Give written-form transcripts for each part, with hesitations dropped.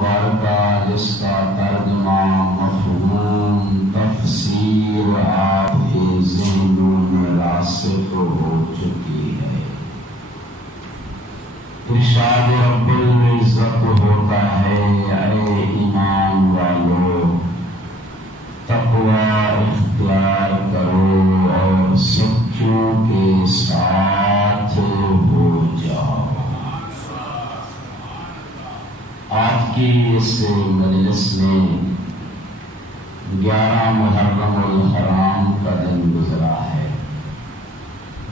مبارکہ جس کا ترجمہ مفہوم تفسیر آپ کے ذہنوں میں راسخ ہو چکی ہے۔ ارشاد رب العزت ہوتا ہے اے ایمان والو تقوی اختیار کرو اور سچوں کے ساتھ ہو جاؤ۔ آج کی اس مجلس میں 11 محرم الحرام کا دن گزرا ہے،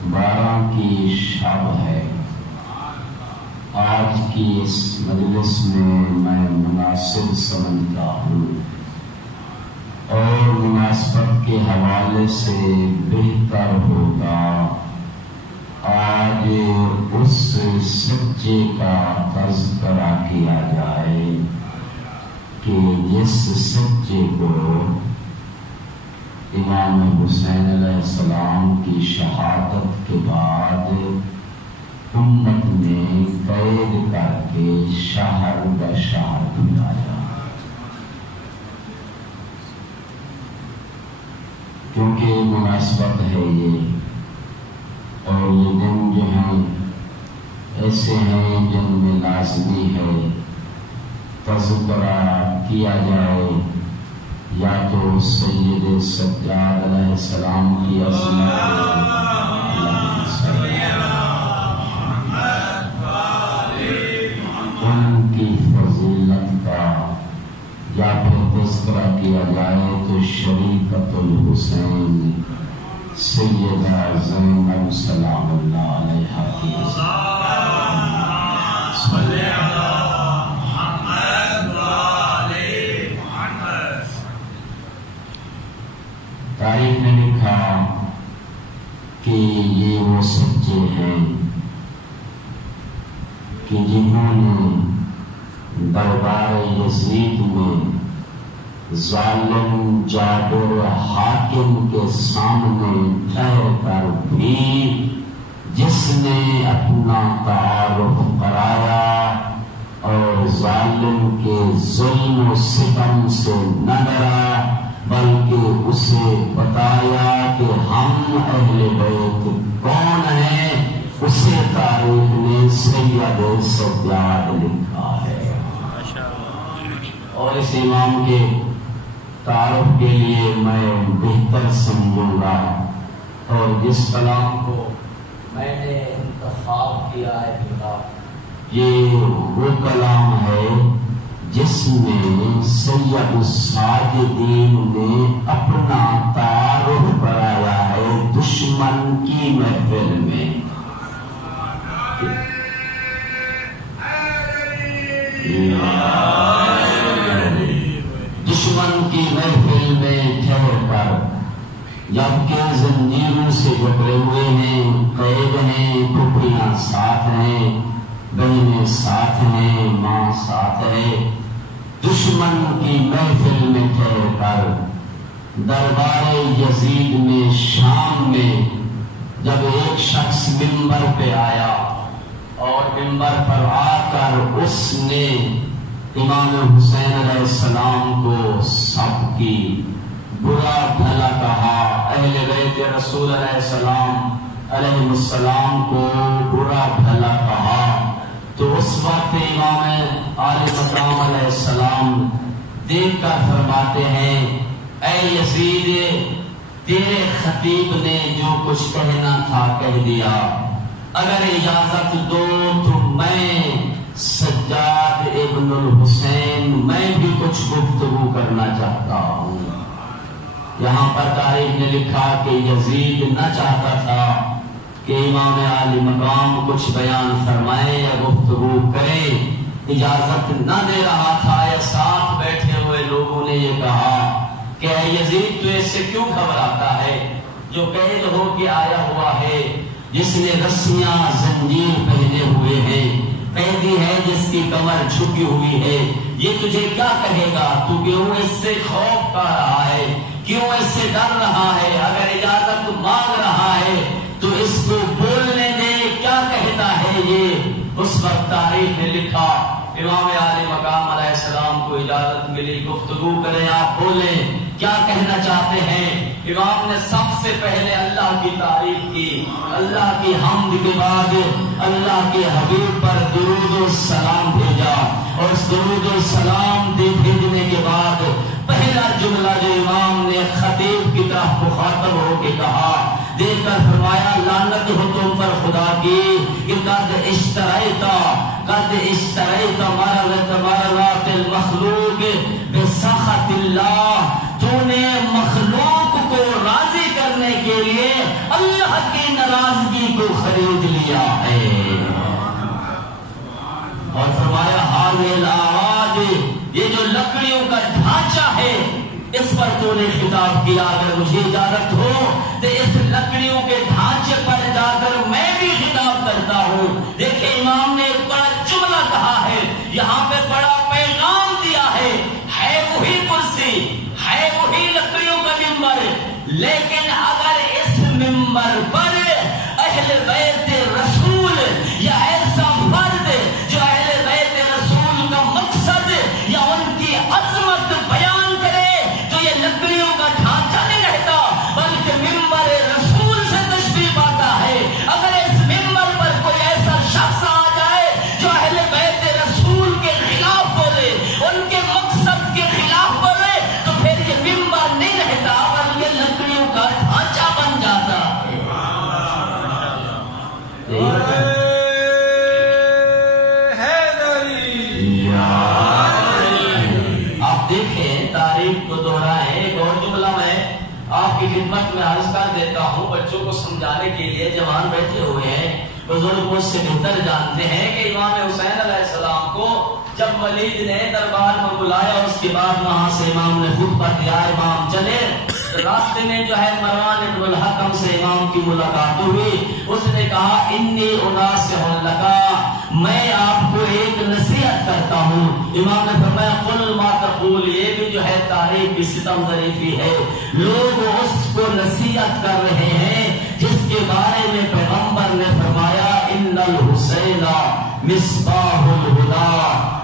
12 کی شب ہے۔ آج کی اس مجلس میں میں مناسب سمجھتا ہوں اور مناسبت کے حوالے سے بہتر ہوگا آج اس سچے کا تذکرہ کیا جائے کہ جس سچے کو امام حسین علیہ السلام کی شہادت کے بعد امت نے قید کر کے شہر کا شہر بلایا، کیونکہ مناسبت ہے یہ، اور یہ دن جو ہیں ایسے ہیں جن میں لازمی ہے تذکرہ کیا جائے، یا تو سید سجاد علیہ السلام کی عظمت ان کی فضیلت کا، یا پھر تذکرہ کیا جائے تو شریعت الحسین سیدہ زینب سلام اللہ علیہا کی تاریخ نے لکھا کہ یہ وہ سچے ہیں کہ جنہوں نے دربار یزید میں ظالم جابر حاکم کے سامنے ٹھہر کر بھی جس نے اپنا تعارف کرایا اور ظالم کے ظلم و ستم سے نہ ڈرا، بلکہ اسے بتایا کہ ہم اہل بیت کون ہیں، اسے تاریخ نے سید سجاد لکھا ہے۔ اور اس امام کے تعارف کے لیے میں بہتر سمجھوں گا، اور جس کلام کو میں نے انتخاب کیا ہے یہ وہ کلام ہے جس میں سید الساجدین نے اپنا تعارف کرایا ہے دشمن کی محفل میں۔ دشمن کی محفل میں ٹھہر کر، جبکہ زنجیروں سے جکڑے ہوئے ہیں، قید ہیں، ٹکڑیاں ساتھ ہیں، بہنیں ساتھ ہیں، ماں ساتھ ہے، دشمن کی محفل میں ٹھہر کر دربار یزید میں شام میں جب ایک شخص منبر پہ آیا اور منبر پر آ کر اس نے امام حسین علیہ السلام کو سب کی برا بھلا کہا، اہل بیت رسول علیہ السلام علیہ السلام کو برا بھلا کہا، تو اس وقت امام عالی مقام علیہ السلام دیکھ کر فرماتے ہیں اے یزید، تیرے خطیب نے جو کچھ کہنا تھا کہہ دیا، اگر اجازت دو تو میں سجاد ابن الحسین میں بھی کچھ گفتگو کرنا چاہتا ہوں۔ یہاں پر تاریخ نے لکھا کہ یزید نہ چاہتا تھا کہ امام عالی مقام کچھ بیان فرمائے یا گفتگو کرے، اجازت نہ دے رہا تھا، یا ساتھ بیٹھے ہوئے لوگوں نے یہ کہا کہ اے یزید تو اس سے کیوں گھبراتا ہے، جو قید ہو کے آیا ہوا ہے، جس نے رسیاں زنجیر پہنے ہوئے ہیں، قیدی ہے جس کی کمر جھکی ہوئی ہے، یہ تجھے کیا کہے گا، تو کیوں اس سے خوف کھا رہا ہے، کیوں اس سے ڈر رہا ہے، اگر اجازت مانگ رہا ہے تو اس کو بولنے دے، کیا کہتا ہے یہ۔ اس وقت تاریخ نے لکھا امام عالی مقام علیہ السلام اجازت ملی گفتگو کریں، آپ بولیں کیا کہنا چاہتے ہیں؟ امام نے سب سے پہلے اللہ کی تعریف کی، اللہ کی حمد کے بعد اللہ کے حبیب پر درود و سلام بھیجا، اور اس درود و سلام بھیجنے کے بعد پہلا جملہ جو امام نے خطیب کی طرف مخاطب ہو کے کہا، دیکھ کر فرمایا لعنت ہو تم پر خدا کی کہ قد اشتریت مرضات المخلوق بسخط اللہ، تو نے مخلوق کو راضی کرنے کے لیے اللہ کی ناراضگی کو خرید لیا ہے۔ اور فرمایا حاضر الآواز، یہ جو لکڑیوں کا ڈھانچہ ہے اس پر تو نے خطاب کیا، اگر مجھے اجازت ہو تو اس لکڑیوں کے ڈھانچے پر جا کر میں بھی خطاب کرتا ہوں۔ دیکھیں امام نے ایک بڑا جملہ کہا ہے، یہاں پہ بڑا پیغام دیا ہے وہی کرسی، ہے وہی لکڑیوں کا ممبر، لیکن اگر اس ممبر پر اہل بیت رسول یا ایسا فرد جو اہل بیت رسول کا مقصد یا ان کی عظمت بیان کرے تو یہ لکڑیوں کا ڈھانچہ نہیں رہتا بلکہ ممبر رسول سے تشریف آتا ہے۔ اگر اس ممبر پر کوئی ایسا شخص آ جائے جو اہل بیت رسول کے خلاف بولے، ان کے مقصد کے خلاف بولے، تو پھر یہ ممبر نہیں رہتا بلکہ لکڑیوں کا ڈھانچہ بن جاتا ہے۔ آپ دیکھیں تاریخ کو دوہرائیں، ایک اور جملہ میں آپ کی خدمت میں عرض کر دیتا ہوں بچوں کو سمجھانے کے لیے۔ جوان بیٹھے ہوئے ہیں، بزرگ مجھ سے بہتر جانتے ہیں کہ امام حسین علیہ السلام کو جب ولید نے دربار میں بلایا، اس کے بعد وہاں سے امام نے خطبہ دیا، امام چلے، راستے میں جو ہے مروان بن الحکم سے امام کی ملاقات ہوئی، اس نے کہا انی اناصح لک، میں آپ کو ایک نصیحت کرتا ہوں۔ امام نے فرمایا قل ما تقول، یہ بھی جو ہے تاریخ کی ستم ظریفی ہے، لوگ اس کو نصیحت کر رہے ہیں جس کے بارے میں پیغمبر نے فرمایا ان الحسین مصباح الہدی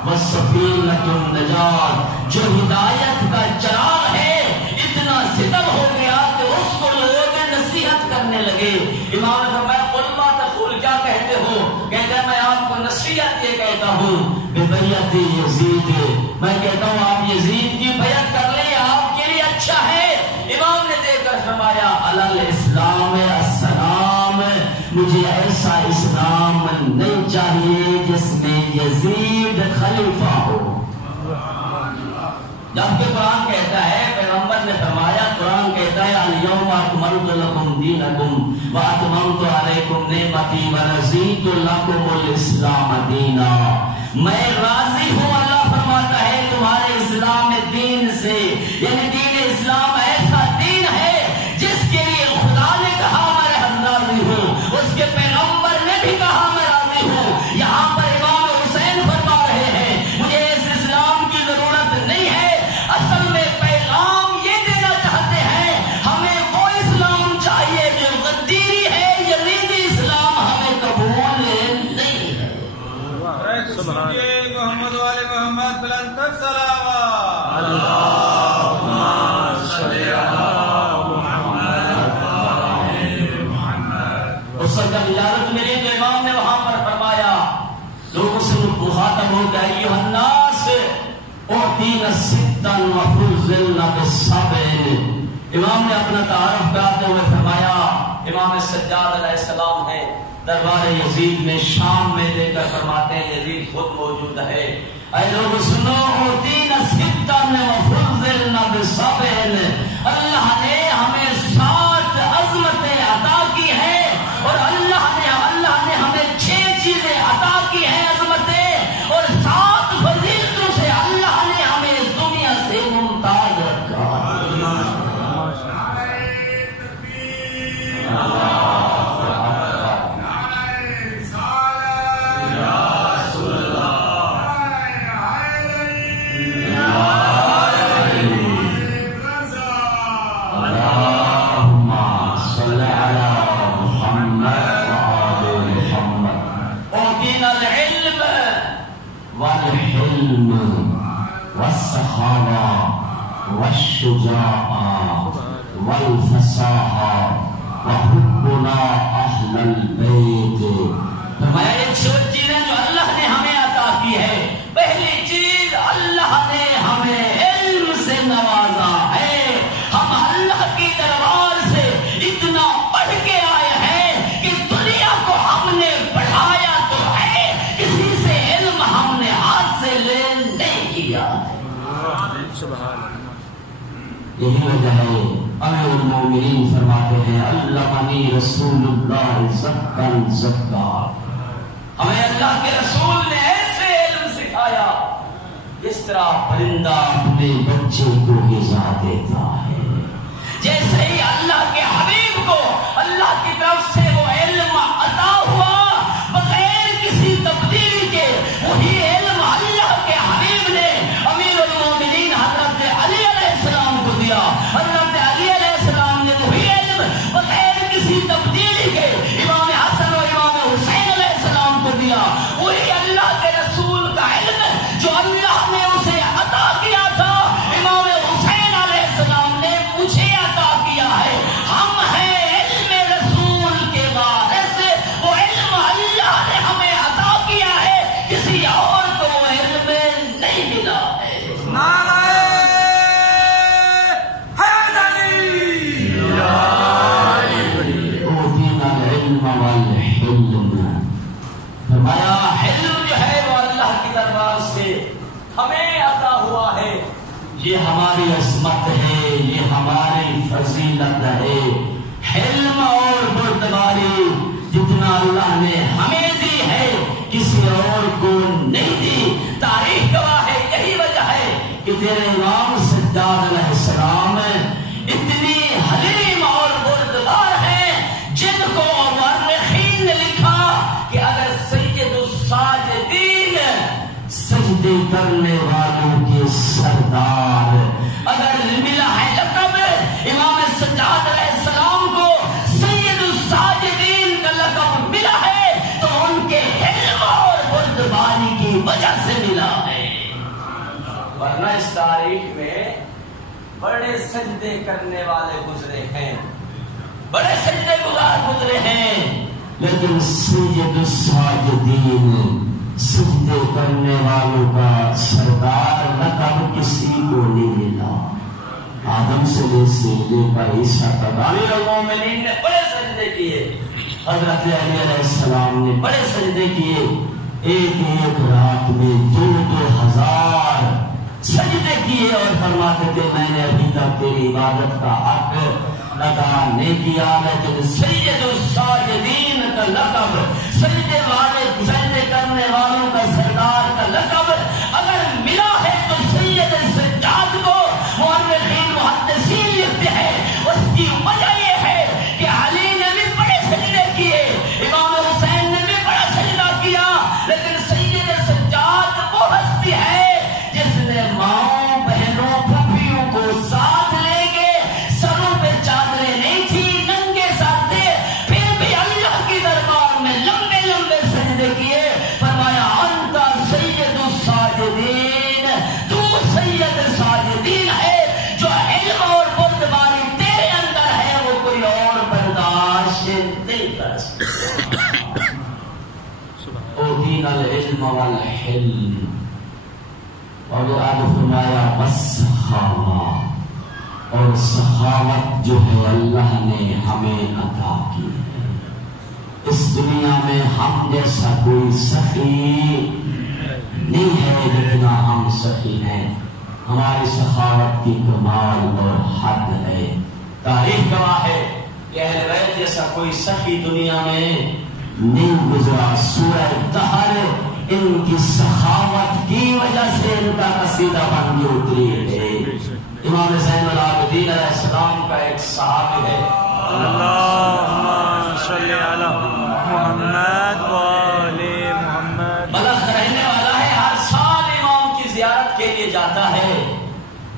وسفینۃ النجات، جو ہدایت کا چراغ ہے۔ اتنا ستم ہو گیا کہ اس کو لوگ نصیحت کرنے لگے۔ امام نے فرمایا قل ما تقول، کیا کہتے ہو؟ کہتے ہیں میں آپ کو نصیحت یہ کہتا ہوں ببیعت یزید، میں کہتا ہوں آپ یزید کی بیعت کر لیں، آپ کے لیے اچھا ہے۔ امام نے دیکھ کر فرمایا علی الاسلام السلام، مجھے ایسا اسلام نہیں چاہیے جس میں یزید خلیفہ ہو۔ جبکہ قرآن کہتا ہے، پیغمبر نے فرمایا، قرآن کہتا ہے الیوم اکملت لکم دینکم واتممت علیکم نعمتی ورضیت لکم الاسلام دینا، میں راضی ہوں، اللہ فرماتا ہے تمہارے اسلام دین سے، یعنی دین اسلام ایسا دین ہے جس کے لیے خدا نے کہا میں راضی ہوں، اس کے پیغمبر نے بھی کہا میں راضی ہوں۔ یہاں پر امام حسین فرما رہے ہیں مجھے اس اسلام کی ضرورت نہیں ہے، اصل میں پیغام یہ دینا چاہتے ہیں ہمیں وہ اسلام چاہیے جو غدیری ہے، یزیدی اسلام ہمیں قبول نہیں ہے۔ محمد والے محمد بلند تر صلوات۔ اس وقت جب اجازت ملی تو امام نے وہاں پر فرمایا، لوگوں سے مخاطب ہو گئے ایھا الناس اعطینا ستا وفضلنا بالسبع۔ امام نے اپنا تعارف کراتے ہوئے فرمایا، امام سجاد علیہ السلام ہیں دربار یزید میں شام میں لے کر فرماتے ہیں یزید خود موجود ہے، اے لوگ سنو اعطینا ستا وفضلنا بالسبع، اللہ نے ہمیں 7 عظمتیں عطا کی ہیں اور اللہ نے ہمیں 6 چیزیں عطا کی ہیں عظمتیں، اور 7 فضیلتوں سے اللہ نے ہمیں اس دنیا سے ممتاز رکھا۔ والسخاوة والشجاعة والفصاحة وحبنا أهل البيت. فرمایا یہ چھ چیزیں جو اللہ نے ہمیں عطا کی ہے. پہلی چیز اللہ نے ہمیں علم سے نوازا ہے. ہم اللہ کی دربار سے اتنا پڑھ کے آئے ہیں کہ دنیا کو ہم نے پڑھایا تو ہے, کسی سے علم ہم نے ہاتھ سے لے نہیں کیا. یہی وجہ ہے امیر المومنین فرماتے ہیں علمنی رسول اللہ زکا زکا. ہمیں اللہ کے رسول نے ایسے علم سکھایا جس طرح پرندہ اپنے بچے کو غذا دیتا ہے. جیسے ہی اللہ کے حبیب کو اللہ کی طرف سے وہ علم عطا ہوا بغیر کسی تبدیلی کے, وہی علم اللہ کے حبیب نے امیر المومنین حضرت علی علیہ السلام کو دیا. حضرت علی علیہ السلام نے وہی علم بغیر کسی تبدیلی کے امام حسن اور امام حسین علیہ السلام کو دیا. وہی اللہ کے رسول کا علم جو اللہ نے اسے عطا کیا تھا امام حسین علیہ السلام نے مجھے عطا کیا ہے. ہم ہیں علم رسول کے وارث. وہ علم اللہ نے ہمیں عطا کیا ہے, کسی اور کو وہ علم نہیں ملا ہے. نعرہ حیدری. اوتینا العلم والحلم. فرمایا علم جو ہے وہ اللہ کی دربار سے ہمیں عطا ہوا ہے. یہ ہماری عظمت ہے, یہ ہماری فضیلت ہے. علم اور بردباری جتنا اللہ نے ہمیں دی ہے کسی اور کو نہیں دی. تاریخ گواہ ہے, یہی وجہ ہے کہ تیرے امام سجاد علیہ السلام اتنی حلیم اور بردبار ہیں جن کو مورخین نے لکھا کہ اگر سید الساجدین سجدے کرنے والوں کے سردار اگر ملا ہے لقب امام سجاد علیہ السلام کو سید الساجدین کا لقب ملا ہے تو ان کے علم اور بردباری کی وجہ سے ملا ہے. ورنہ اس تاریخ میں بڑے سجدے کرنے والے گزرے ہیں, بڑے سجدے گزار گزرے ہیں, لیکن سید الساجدین سجدے کرنے والوں کا سردار لقب کسی کو نہیں ملا. آدم سے لے کر عیسیٰ تک امیر المومنین نے بڑے سجدے کیے, حضرت علی علیہ السلام نے بڑے سجدے کیے. ایک ایک رات میں 2,000 سجدے کیے اور فرماتے تھے میں نے ابھی تک تیری عبادت کا حق ادا نہیں کیا. لیکن سید الساجدین کا لقب, سجدے کرنے والوں کا سردار کا لقب اگر ملا ہے تو سید سجاد کو مورخین محدثین لکھتے ہیں. اس کی وجہ یہ ہے کہ علی نے بھی بڑے سجدے کیے, امام حسین نے بھی بڑا سجدہ کیا, لیکن سید سجاد وہ ہستی ہے جس نے ماؤں بہنوں پھوپھیوں کو ساتھ لے کے سروں پہ چادریں نہیں تھی, ننگے ساتھ تھے, پھر بھی اللہ کی دربار میں لمبے لمبے سجدے کیے. فرمایا انت سید الساجدین, تو سید ساجدین ہے. جو علم اور بردباری تیرے اندر ہے وہ کوئی اور برداشت نہیں کر سکتا. اوتینا العلم والحلم. اور آج فرمایا والسخاوہ, اور سخاوت جو ہے اللہ نے ہمیں عطا کی ہے. اس دنیا میں ہم جیسا کوئی سخی نہیں ہے جتنا ہم سخی ہیں. ہماری سخاوت کی کمال اور حد ہے. تاریخ گواہ ہے کہ اہل بیت جیسا کوئی سخی دنیا میں نہیں گزرا. سورہ دہر ان کی سخاوت کی وجہ سے ان کا قصیدہ بن کے اتری ہے. امام زین العابدین علیہ السلام کا ایک صحابی ہے, اللہم صلی علی محمد و آل محمد, بلخ رہنے والا ہے, ہر سال امام کی زیارت کے لیے جاتا ہے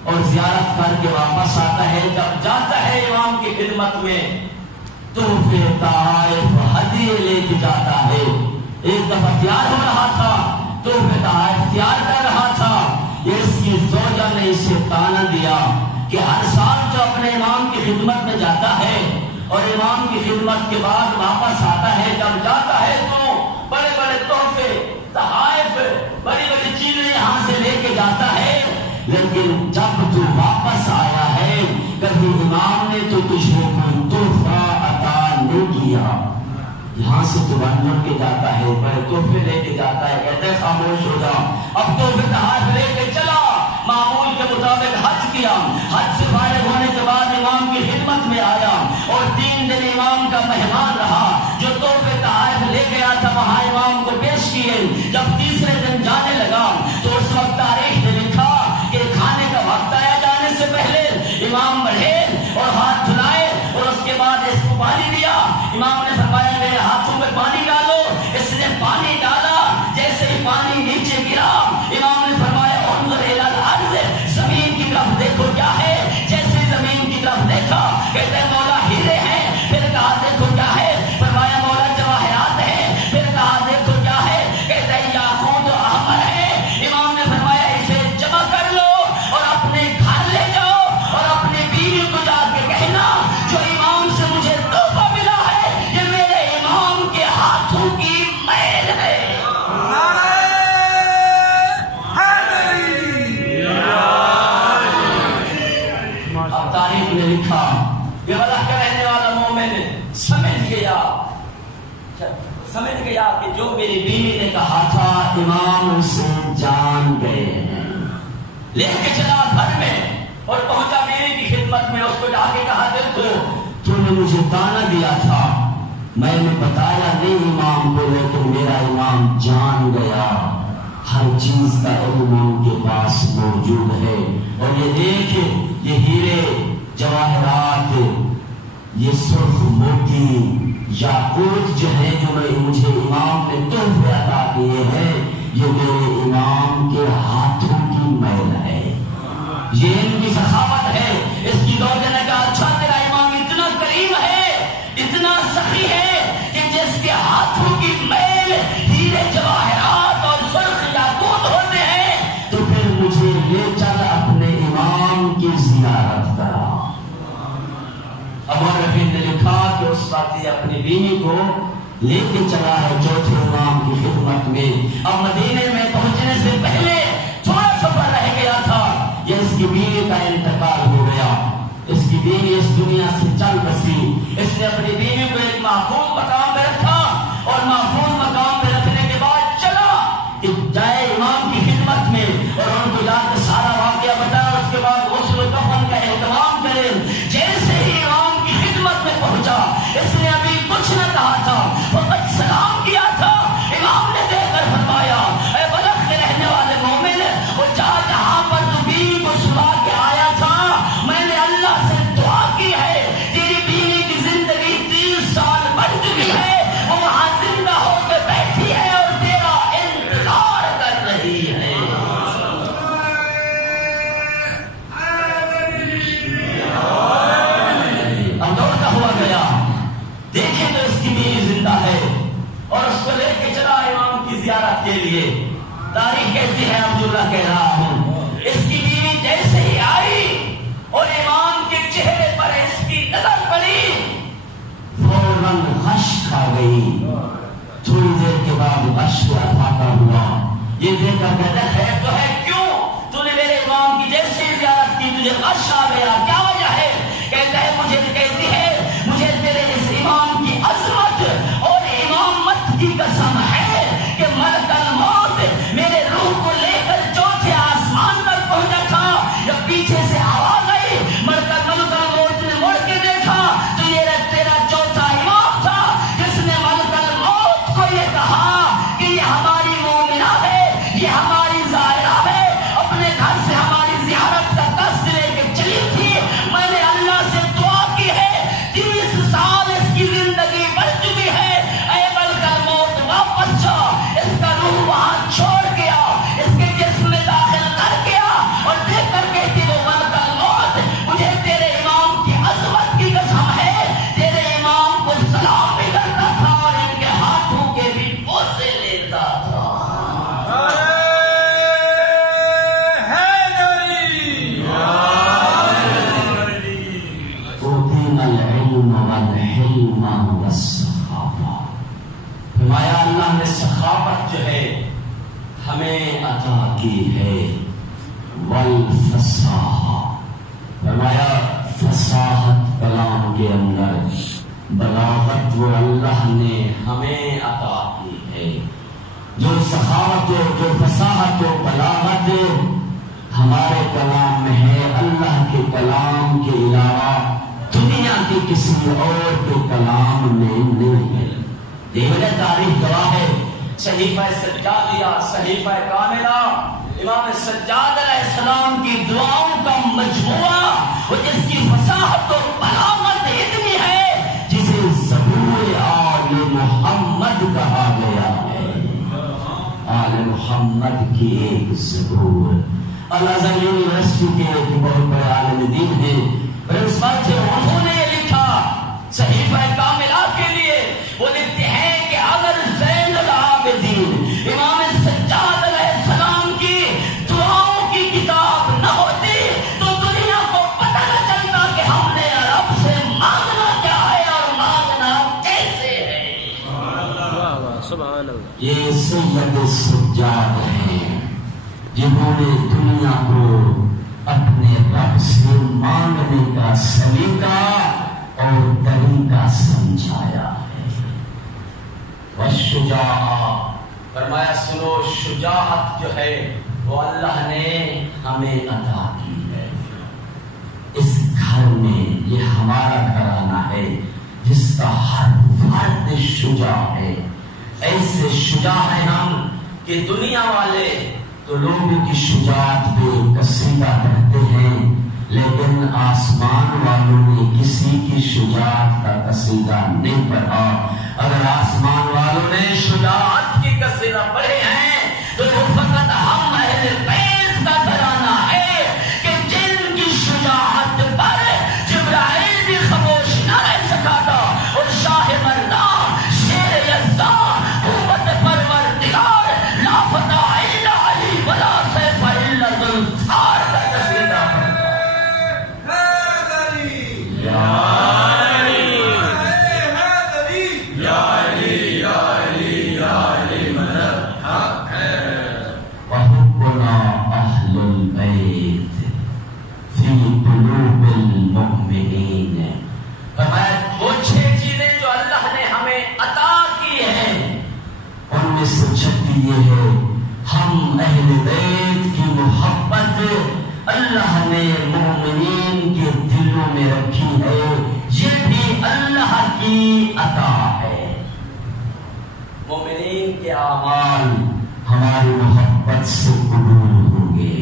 اور زیارت کر کے واپس آتا ہے. جب جاتا ہے امام کی خدمت میں تحفے تحائف ہدیے لے کے جاتا ہے. ایک دفعہ تیار ہو رہا تھا, تحفے تحائف تیار کر رہا تھا. اس کی زوجہ نے اسے تانا دیا کہ ہر سال جو اپنے امام کی خدمت میں جاتا ہے اور امام کی خدمت کے بعد واپس آتا ہے، جب جاتا ہے تو بڑے بڑے تحفے، تحائف، بڑی بڑی چیزیں یہاں سے لے کے جاتا ہے، لیکن جب تو واپس آیا ہے کبھی امام نے تو تجھے کوئی تحفہ عطا نہیں کیا۔ یہاں سے تو بن کے جاتا ہے، بڑے تحفے لے کے جاتا ہے، کہتے ہیں خاموش ہو جا، اب تحفے تحائف لے کے چلا، معمول کے مطابق حج کیا، حج سے فارغ ہونے کے بعد امام کی خدمت میں آیا اور 3 دن امام کا مہمان رہا، جو تحفے تحائف لے گیا تھا وہاں امام کو پیش کیے۔ جب تیسرے دن جانے لگا تو اس وقت تاریخ نے لکھا کہ کھانے کا وقت آیا، جانے سے پہلے امام بڑھے اور ہاتھ دھلائے اور اس کے بعد اس کو پانی دیا۔ امام نے فرمایا میرے ہاتھوں میں پانی ڈالو، اس نے پانی ڈالا، جیسے ہی پانی نیچے گرا امام نے فرمایا انظر الی الارض، زمین کی طرف دیکھو کیا ہے، جیسے زمین کی طرف دیکھا کہتے ہیں مولا ہیرے ہیں، پھر کہا دیکھو کیا ہے، فرمایا مولا جواہرات ہیں، پھر کہا دیکھو کیا ہے، کہتے ہیں یاقوت احمر ہے۔ امام نے فرمایا اسے جمع کر لو اور اپنے گھر لے جاؤ اور اپنی بیوی کو جا کے کہنا جو امام سے مجھے تحفہ ملا ہے یہ میرے امام کے ہاتھوں کی میل ہے۔ اب تاریخ نے لکھا کہ اللہ کا رہنے والا مومن سمجھ گیا کہ جو میری بیوی نے کہا تھا امام اسے جان گئے ہیں، لے کے چلا گھر میں اور پہنچا میری کی خدمت میں، اس کو جا کے کہا دیکھو تو نے مجھے تانا دیا تھا، میں نے بتایا نہیں امام کو، لیکن میرا امام جان گیا، ہر چیز کا علم ان کے پاس موجود ہے، اور یہ دیکھ یہ ہیرے جواہرات، یہ سرخ موتی یاقوت جو ہے جو مجھے امام نے تحفے عطا کیے ہیں یہ میرے امام کے ہاتھوں کی میل ہے، یہ ان کی سخاوت ہے۔ اس کی زوجہ نے کہا اچھا تیرا امام اتنا کریم ہے، اتنا سخی ہے کہ جس کے ہاتھوں کی میل ہیرے جواہرات اور سرخ یاقوت ہوتے ہیں تو پھر مجھے لے چل اپنے امام کی زیارت کرا۔ ابو رفیع نے لکھا کہ اس وقت یہ اپنی بیوی کو لے کے چلا ہے چوتھے امام کی خدمت میں۔ اب مدینے میں پہنچنے سے پہلے تھوڑا سفر رہ گیا تھا، یہ اس کی بیوی کا انتقال ہو گیا، اس کی بیوی اس دنیا سے چل بسی۔ اس نے اپنی بیوی کو ایک محفوظ مقام پہ رکھا اور محفوظ مقام پہ رکھنے کے بعد چلا کہ جائے امام کی خدمت میں اور ان کو جا کے سارا واقعہ بتایا، اس کے بعد غسل و کفن کا اہتمام کرے۔ جیسے ہی امام کی خدمت میں پہنچا اس نے ابھی کچھ نہ کہا تھا، فقط سلام کیا تھا، امام نے دیکھ کر فرمایا اے بلخ کے رہنے والے مومن، وہ جہاں پر تو بیوی کو سلا کے آیا تھا میں نے اللہ سے دعا کی ہے تیری بیوی کی زندگی 30 سال بڑھ چکی ہے، وہ وہاں زندہ ہو کے بیٹھی ہے اور تیرا انتظار کر رہی ہے۔ اب دوڑتا ہوا گیا، دیکھے تو اس کی بیوی زندہ ہے اور اس کو لے کے چلا امام کی زیارت کے لیے۔ تاریخ کہتی ہے عبداللہ کہہ رہا ہوں اس کی بیوی جیسے ہی آئی اور امام کے چہرے پر اس کی نظر پڑی فوراً غش کھا گئی، تھوڑی دیر کے بعد غش افاقہ ہوا، یہ دیکھ کر کہتا ہے خیر تو ہے، کیوں تو نے میرے امام کی جیسے ہی زیارت کی تجھے غش آ گیا، کیا وجہ ہے؟ کہتا ہے مجھے کہتی ہے مجھے تیرے اس امام کی عظمت اور امامت کی قسم ہے کہ ملک الموت میرے روح کو لے کر چوتھے آسمان پر پہنچا تھا، جب پیچھے سے آواز آئی ملک الموت نے مڑ کے دیکھا تو یہ تیرا چوتھا امام تھا جس نے ملک الموت کو یہ کہا کہ یہ ہماری مومنہ ہے، یہ ہماری زائرہ ہے، ہمیں عطا کی ہے والفصاحہ، فرمایا فصاحت کلام کے اندر، بلاغت وہ اللہ نے ہمیں عطا کی ہے۔ جو سخاوت جو فصاحت و بلاغت ہمارے کلام میں ہے، اللہ کے کلام کے علاوہ دنیا کے کسی اور کے کلام میں نہیں ہے۔ دیگر تاریخ گواہ ہے، صحیفہ سجادیہ، صحیفہ کاملہ، امام سجاد علیہ السلام کی دعاؤں کا مجموعہ، اور جس کی فصاحت و بلاغت اتنی ہے جسے زبور آل محمد کہا گیا ہے۔ آل محمد کی ایک زبور، الازہر یونیورسٹی کے ایک بہت بڑے عالم دین ہیں، اور اس بات سے انہوں نے لکھا صحیفہ کاملہ کے لیے، وہ لکھتے ہیں کہ اگر زین العابدین امام سجاد علیہ السلام کی دعاؤں کی کتاب نہ ہوتی تو دنیا کو پتہ نہ چلتا کہ ہم نے رب سے مانگنا کیا ہے اور مانگنا کیسے ہے۔ سبحان اللہ۔ یہ سید سجاد ہیں جنہوں نے دنیا کو اپنے رب سے مانگنے کا سلیقہ اور طریقہ سمجھایا ہے۔ والشجاع، فرمایا سنو شجاعت جو ہے وہ اللہ نے ہمیں عطا کی ہے۔ اس گھر میں یہ ہمارا گھرانہ ہے جس کا ہر فرد شجاع ہے۔ ایسے شجاع ہیں ہم کہ دنیا والے تو لوگوں کی شجاعت پہ قصیدہ پڑھتے ہیں، لیکن آسمان والوں نے کسی کی شجاعت کا قصیدہ نہیں پڑھا۔ اگر آسمان والوں نے شجاعت کی قصیدہ پڑھے ہیں تو وہ فقط ہم اہل بیت کا گھرانہ ہے کہ جن کی شجاعت پر جبرائیل بھی خاموش نہ رہ سکا تھا، اور شاہ مردان شیر یزدان قوت پروردگار لا فتح الا علی ولا سیف الا ذوالفقار کا قصیدہ وہ 6 چیزیں جو اللہ نے ہمیں عطا کی ہیں، ان میں سے چھٹی یہ ہے ہم اہل بیت کی محبت اللہ نے مومنین کے دلوں میں رکھی ہے، یہ بھی اللہ کی عطا ہے۔ مومنین کے اعمال ہماری محبت سے قبول ہوں گے،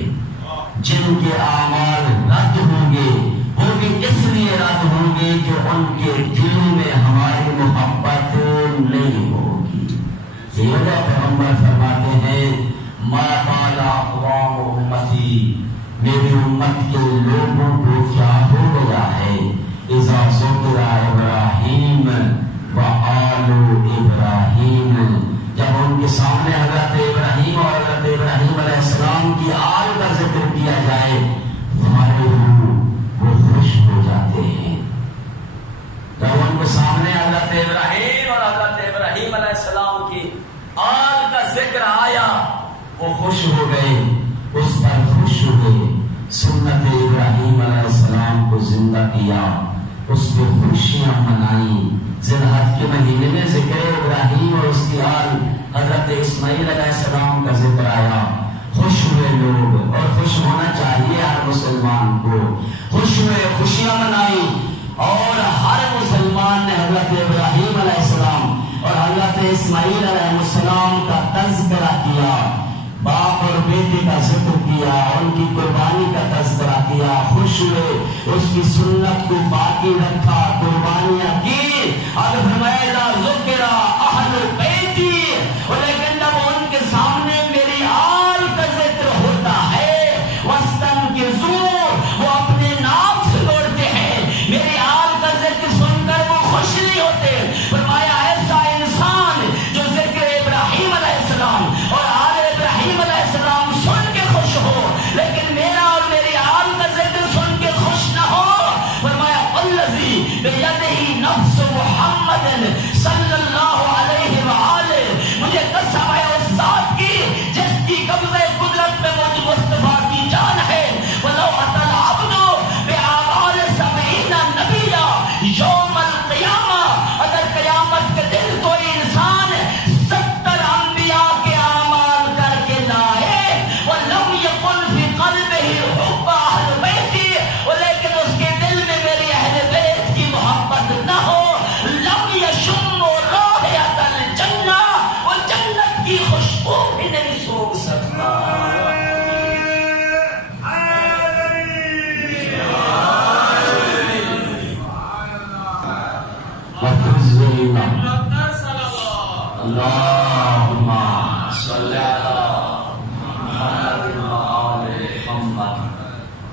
جن کے اعمال رد ہوں گے وہ بھی اس لیے رد ہوں گے کہ ان کے دلوں میں ہماری محبت نہیں ہوگی۔ یہ پیغمبر فرماتے ہیں ما بال اقوام امتی، میری امت کے لوگوں کو کیا ہو گیا ہے، اذا ذکر ابراہیم وآل ابراہیم، جب ان کے سامنے حضرت ابراہیم اور حضرت ابراہیم علیہ السلام کی آل کا ذکر کیا جائے وہ خوش ہو جاتے ہیں۔ جب ان کے سامنے حضرت ابراہیم اور حضرت ابراہیم علیہ السلام کی آل کا ذکر آیا وہ خوش ہو گئے، اس پر خوش ہوئے، سنت ابراہیم علیہ السلام کو زندہ کیا، اس پہ خوشیاں منائیں۔ ذی الحج کے مہینے میں ذکر ابراہیم اور اس کی آل حضرت اسماعیل علیہ السلام کا ذکر آیا، خوش ہوئے لوگ، اور خوش ہونا چاہیے ہر مسلمان کو۔ خوش ہوئے، خوشیاں منائی، اور ہر مسلمان نے حضرت ابراہیم علیہ السلام اور حضرت اسماعیل علیہ السلام کا تذکرہ کیا، باپ اور بیٹے کا ذکر کیا، ان کی قربانی کا تذکرہ کیا، خوش ہوئے، اس کی سنت کو باقی رکھا، قربانیاں کی۔ اب فرمایا لا ذکر اہل بیتی، لیکن جب ان کے سامنے میری آل کا ذکر ہوتا ہے وسطن کے زور، وہ اپنے نام سے دوڑتے ہیں، میری آل کا ذکر سن کر وہ خوش نہیں ہوتے۔ فرمایا ایسا انسان جو ذکر ابراہیم علیہ السلام اور آل ابراہیم علیہ السلام سن کے خوش ہو، لیکن میرا اور میری آل کا ذکر سن کے خوش نہ ہو، فرمایا والذی بیدہ نفس محمد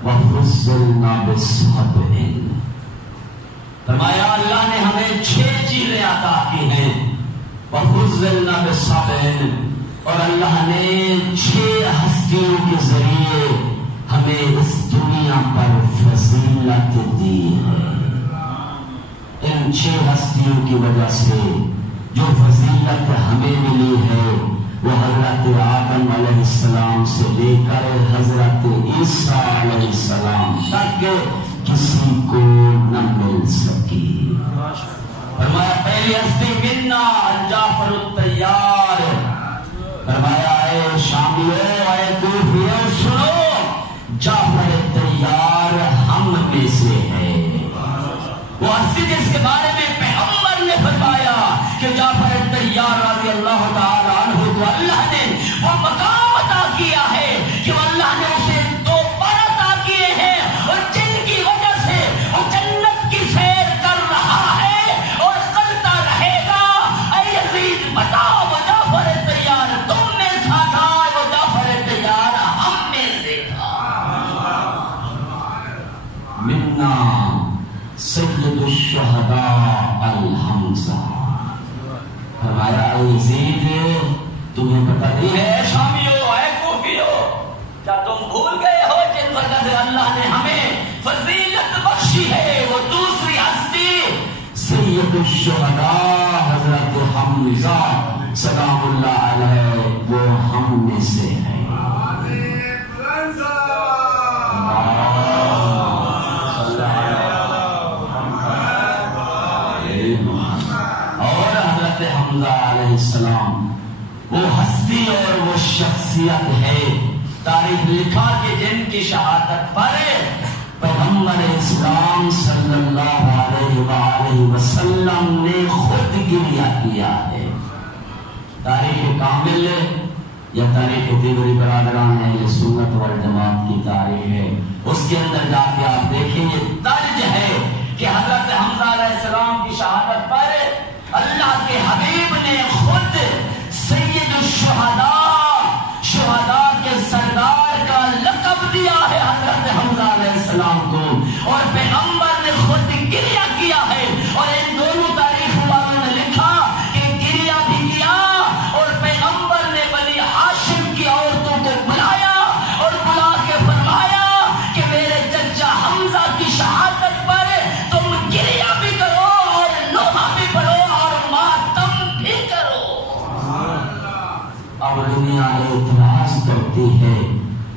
وَفُضِّلْنَا بِالسَّبْعِ، فرمایا اللہ نے ہمیں 6 چیزیں عطا کی ہیں. وَفُضِّلْنَا بِالسَّبْعِ، اور اللہ نے 6 ہستیوں کے ذریعے ہمیں اس دنیا پر فضیلت دی ہے. ان 6 ہستیوں کی وجہ سے جو فضیلت ہمیں ملی ہے وہ حضرت آدم علیہ السلام سے لے کر حضرت عیسیٰ علیہ السلام تک کسی کو نہ مل سکی. فرمایا پہلی ہستی منا جعفر الطیار، فرمایا اے شامیوں اے کوفیوں سنو، جعفر الطیار ہم میں سے ہے. وہ ہستی جس کے بارے میں پیغمبر نے فرمایا کہ جعفر الطیار رضی اللہ تعالی عنہ کو اللہ نے وہ مقام عطا کیا ہے کہ اللہ نے اسے 2 پر عطا کیے ہیں، اور جن کی وجہ سے وہ جنت کی سیر کر رہا ہے اور کرتا رہے گا. اے یزید بتاؤ وہ جعفر الطیار تم میں تھا، وہ جعفر الطیار ہم میں سے تھا. منا سید الشہداء الحمزہ، فرمایا یزید تمہیں پتہ نہیں ہے شامیوں اے کوفیوں، کیا تم بھول گئے ہو جن وجہ سے اللہ نے ہمیں فضیلت بخشی ہے؟ وہ دوسری ہستی سید الشہداء حضرت حمزہ سلام اللہ علیہ وہ ہم میں سے ہے. اور حضرت حمزہ علیہ السلام وہ ہستی اور وہ شخصیت ہے، تاریخ لکھا کہ جن کی شہادت پر پیغمبر اسلام صلی اللہ علیہ وآلہ وسلم نے خود گریہ کیا ہے. تاریخ کامل یا تاریخ دیگری برادران اہل سنت والجماعت کی تاریخ ہے، اس کے اندر جا کے آپ دیکھیں یہ درج ہے کہ حضرت حمزہ علیہ السلام کی شہادت پر اللہ کے حبیب نے خود سید الشہداء، شہداء کے سردار کا لقب دیا ہے حضرت حمزہ علیہ السلام کو، اور پیغمبر نے خود گریہ کیا ہے. اور ان دونوں تاریخ والوں نے لکھا کہ گریہ بھی کیا، اور پیغمبر نے بنی ہاشم کی عورتوں کو بلایا اور بلا کے فرمایا کہ میرے چچا حمزہ کی شہادت پر تم گریہ بھی کرو اور لوہا بھی پڑھو اور ماتم بھی کرو. اب دنیا اعتراض کرتی ہے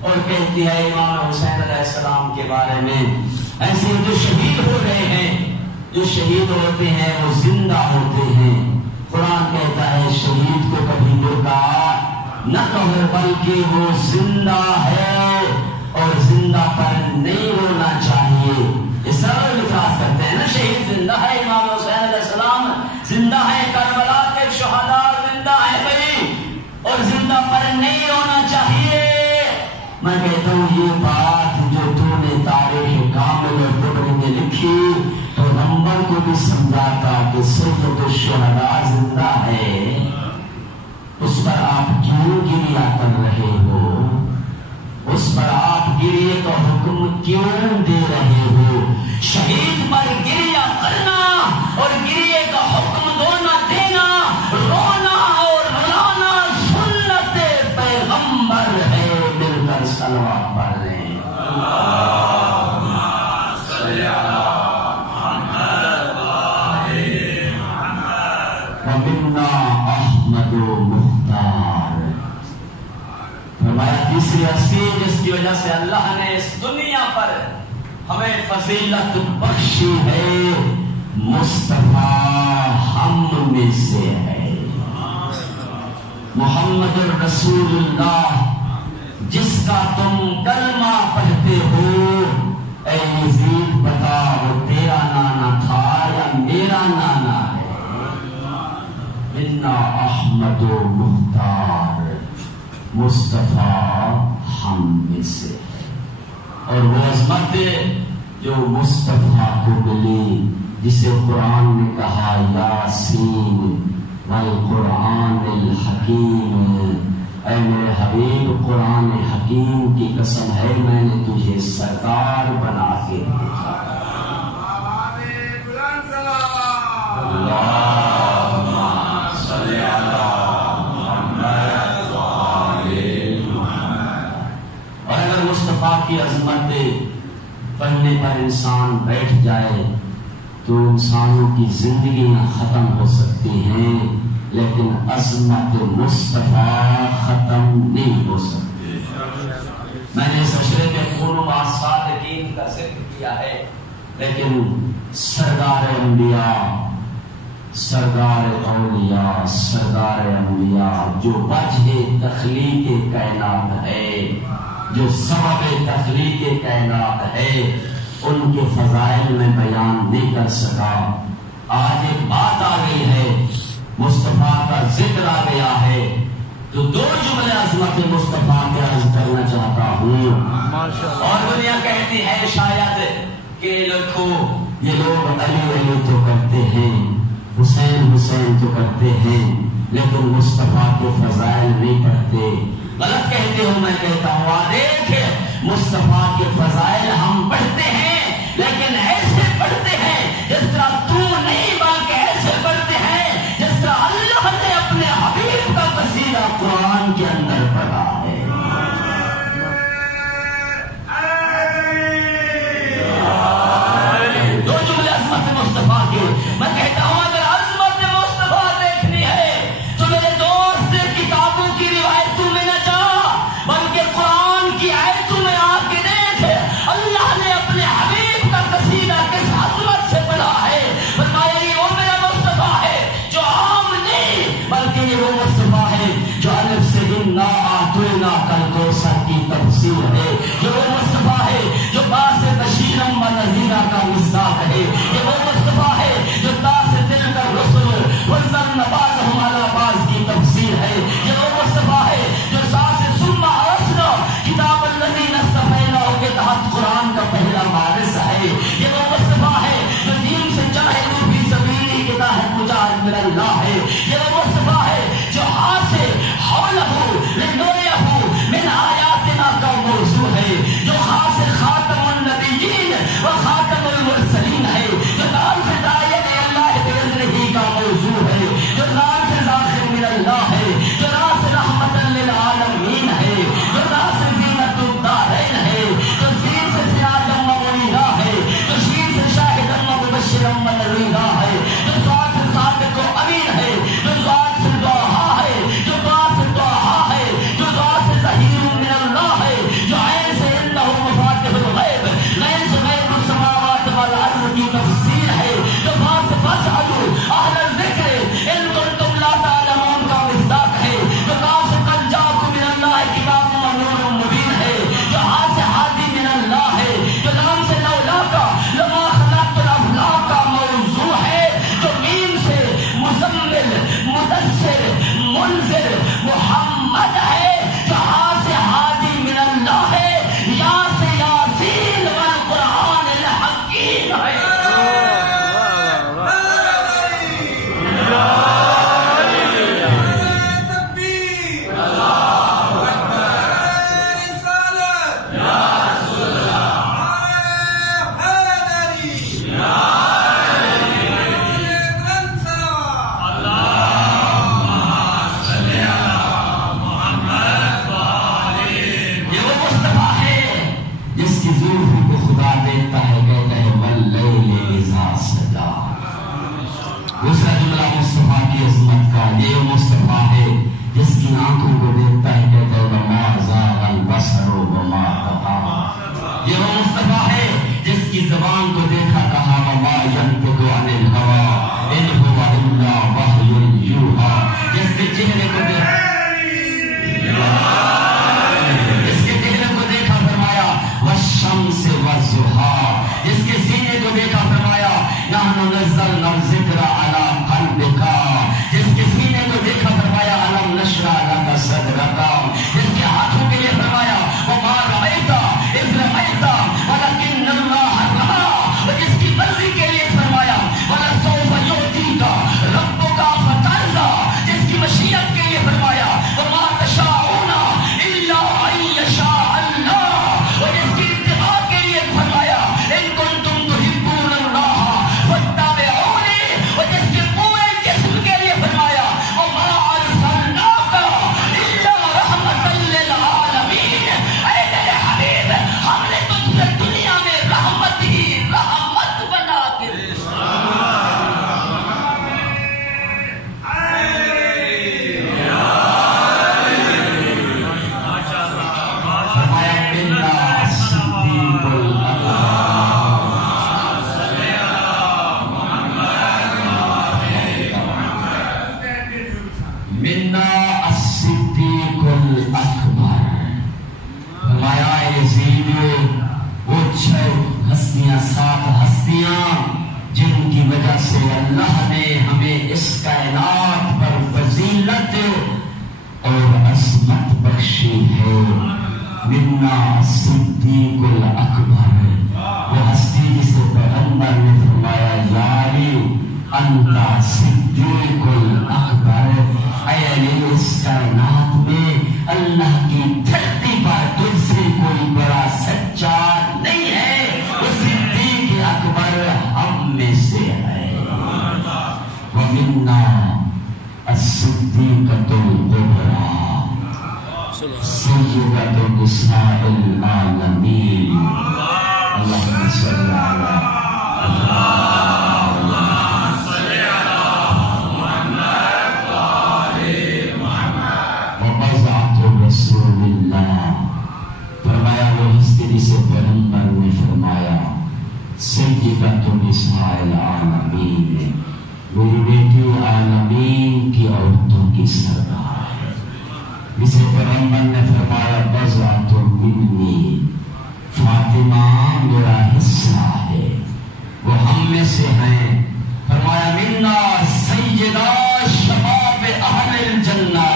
اور کہتی ہے امام حسین علیہ السلام کے بارے میں ایسے جو شہید ہو رہے ہیں، جو شہید ہوتے ہیں وہ زندہ ہوتے ہیں. قرآن کہتا ہے شہید کو کبھی مردہ نہ کہو بلکہ وہ زندہ ہے اور زندہ پر نہیں رونا چاہیے. اس طرح الفاظ کرتے ہیں نا، شہید زندہ ہے، امام حسین علیہ السلام زندہ ہے، کربلا کے شہداء زندہ ہے بھائی، اور زندہ پر نہیں رونا چاہیے. میں کہتا ہوں یہ بات جو تو نے تاریخ کامل اور طبری میں لکھی پیغمبر کو بھی سمجھاتا کہ سید الشہداء زندہ ہے، اس پر آپ کیوں گریہ کر رہے ہو؟ اس پر آپ گریہ کا حکم کیوں دے رہے ہو؟ شہید پر گریہ کرنا اور گریہ کا حکم دینا، رونا اور رلانا سنت پیغمبر ہے. مل کر صلوات پڑھ لیں. ومنا احمد مختار، فرمایا تیسری ہستی جس کی وجہ سے اللہ نے اس دنیا پر ہمیں فضیلت بخشی ہے، مصطفیٰ ہم میں سے ہے. محمد رسول اللہ جس کا تم کلمہ پڑھتے ہو، اے یزید بتا وہ تیرا نانا تھا یا میرا نانا ہے؟ منا احمد و مختار، مصطفیٰ ہم میں سے ہے. اور وہ عظمت جو مصطفیٰ کو ملی جسے قرآن نے کہا یاسین والقرآن الحکیم اے میرے حبیب قرآن حکیم کی قسم ہے میں نے تجھے سردار بنا کے دیکھا. اور اگر مصطفیٰ کی عظمت پڑھنے پر انسان بیٹھ جائے تو انسانوں کی زندگیاں ختم ہو سکتی ہیں لیکن عظمت مصطفیٰ ختم نہیں ہو سکتی. میں نے اس اشرے میں قلوب الصادقین کا ذکر کیا ہے لیکن سردار انبیاء، سردار اولیاء، سردار انبیاء جو وجہ تخلیق کائنات ہے، جو سبب تخلیق کائنات ہے، ان کے فضائل میں بیان نہیں کر سکا. آج ایک بات آ گئی ہے، مصطفیٰ کا ذکر آ گیا ہے تو دو جملے عظمت مصطفیٰ کے عرض کرنا چاہتا ہوں. اور دنیا کہتی ہے شاید کہ لکھو یہ لوگ علی علی تو کرتے ہیں، حسین حسین تو کرتے ہیں لیکن مصطفیٰ کے فضائل نہیں پڑھتے. غلط کہتے ہو، میں کہتا ہوں دیکھ مصطفیٰ کے فضائل ہم پڑھتے ہیں لیکن ایسے پڑھتے ہیں جس طرح تو نہیں بلکہ ایسے پڑھتے ہیں جس طرح اللہ نے اپنے حبیب کا قصیدہ قرآن کے اندر پڑھا ہے. دو جملے عظمت مصطفیٰ کے. میں کہتا ہوں اگر عظمت مصطفیٰ دیکھنی ہے تو میرے دوست کتابوں کی روایتوں میں نہ جا بلکہ قرآن کی آیتوں میں آ کے دیکھ اللہ نے اپنے حبیب کا قصیدہ کس عظمت سے پڑھا ہے. فرمایا یہ وہ میرا مصطفیٰ ہے جو عام نہیں بلکہ یہ وہ مصطفیٰ ہے جو الف سے انا اعطینا کل کوثر کی تفسیر ہے. یہ وہ مصطفیٰ ہے جو با سے بشیرم و نذیرہ کا مصداق ہے. یہ وہ مصطفیٰ ہے جو تا سے دل کر رسل وزن بعضهم علی بعض کی تفسیر ہے. یہ وہ مصطفیٰ ہے جو سا سے ثم ارسلنا کتاب الذین اصطفینا کے تحت قرآن کا پہلا وارث ہے. یہ وہ مصطفیٰ ہے جو دین سے جاہدوا فی سبیلہ کے تحت مجاہد من اللہ ہے. یہ وہ مصطفیٰ ہے جو ہاتھ سے حولہ لنوریہ من آیاتنا کا موضوع ہے. جو خاص خاتم النبیین و خاتم المرسلین ہے. جو نام سے داعیت اللہ باذنہ کا موضوع ہے. جو نام سے ذاکر من اللہ ہے. جو راس رحمت للعالمین ہے. جو راس زینت الدارین ہے. جو زین سے سراجا و منیرا ہے. جو شین سے شاہدا و مبشرا و نذیرا ہے. جو صاد سے صادق و امین ہے. جو صاد سے دعا ہے. جو دعا سے دعا ہے. جو دعا سے ظہیر من اللہ ہے. جو عین سے انہ مفاتح الغیب، غین سے غیب السماوات والارض کی تفسیر ہے. جو باس فاسألوا اہل الذکر ان کنتم لا تعلمون کا مصداق ہے. جو کاف سے قد جاءکم من اللہ کتاب و نور مبین ہے. جو ہاں سے ہادی من اللہ ہے. جو لام سے لولا کا لما خلقت الافلاق کا موضوع ہے. جو میم سے مزمل مدثر منذر محمد ہے. جو ہاں سے ہادی من اللہ ہے. یا سے یاسین والقرآن الحکیم ہے. یہ وہ مصطفیٰ ہے جس کی زلفوں کو خدا دیکھتا ہے، کہتا ہے واللیل اذا سجا. دوسرا جملہ مصطفیٰ کی عظمت کا، یہ وہ مصطفیٰ ہے جس کی آنکھوں کو دیکھتا ہے، کہتا ہے وما زاغ البصر وما طغى. یہ وہ مصطفیٰ ہے جس کی زبان کو دیکھا، کہا وما ينطق عن الهوى ان هو الا وحی یوحى. جس کے چہرے کو دیکھا والشمس والضحى. جس کے سینے کو دیکھا فرمایا نحن نزلنا الذکر علی قلبک. جس کے سینے کو دیکھا فرمایا الم نشرح لک صدرک. جس کے ہاتھوں کے لیے فرمایا وما رأیت اذ رأیت ولکن اللہ رأى. اور جس کی مرضی کے لیے فرمایا ولسوف یعطیک ربک فترضی. جس کی مشیت کے لیے فرمایا وما تشاءون طرف سے اللہ نے ہمیں اس کائنات پر فضیلت اور عظمت بخشی ہے. منا صدیق الاکبر، وہ ہستی جسے پیغمبر نے فرمایا یا علی انت صدیق الاکبر، اے علی اس کائنات میں اللہ کی دھرتی پر تجھ سے کوئی بڑا سچا نہیں ہے، وہ صدیق اکبر ہم میں سے ہے. ومنا الصدیقۃ الکبریٰ سیدۃ نساء العالمین. اللہم صلی رسول اللہ. فرمایا وہ ہستی جسے پیغمبر نے فرمایا سیدۃ نساء العالمین، میری بیٹی عالمین کی عورتوں کی سردار ہے. جسے پیغمبر نے فرمایا بضعۃ منی، فاطمہ میرا حصہ ہے، وہ ہم میں سے ہیں. فرمایا منا سیدہ شباب اہل الجنہ.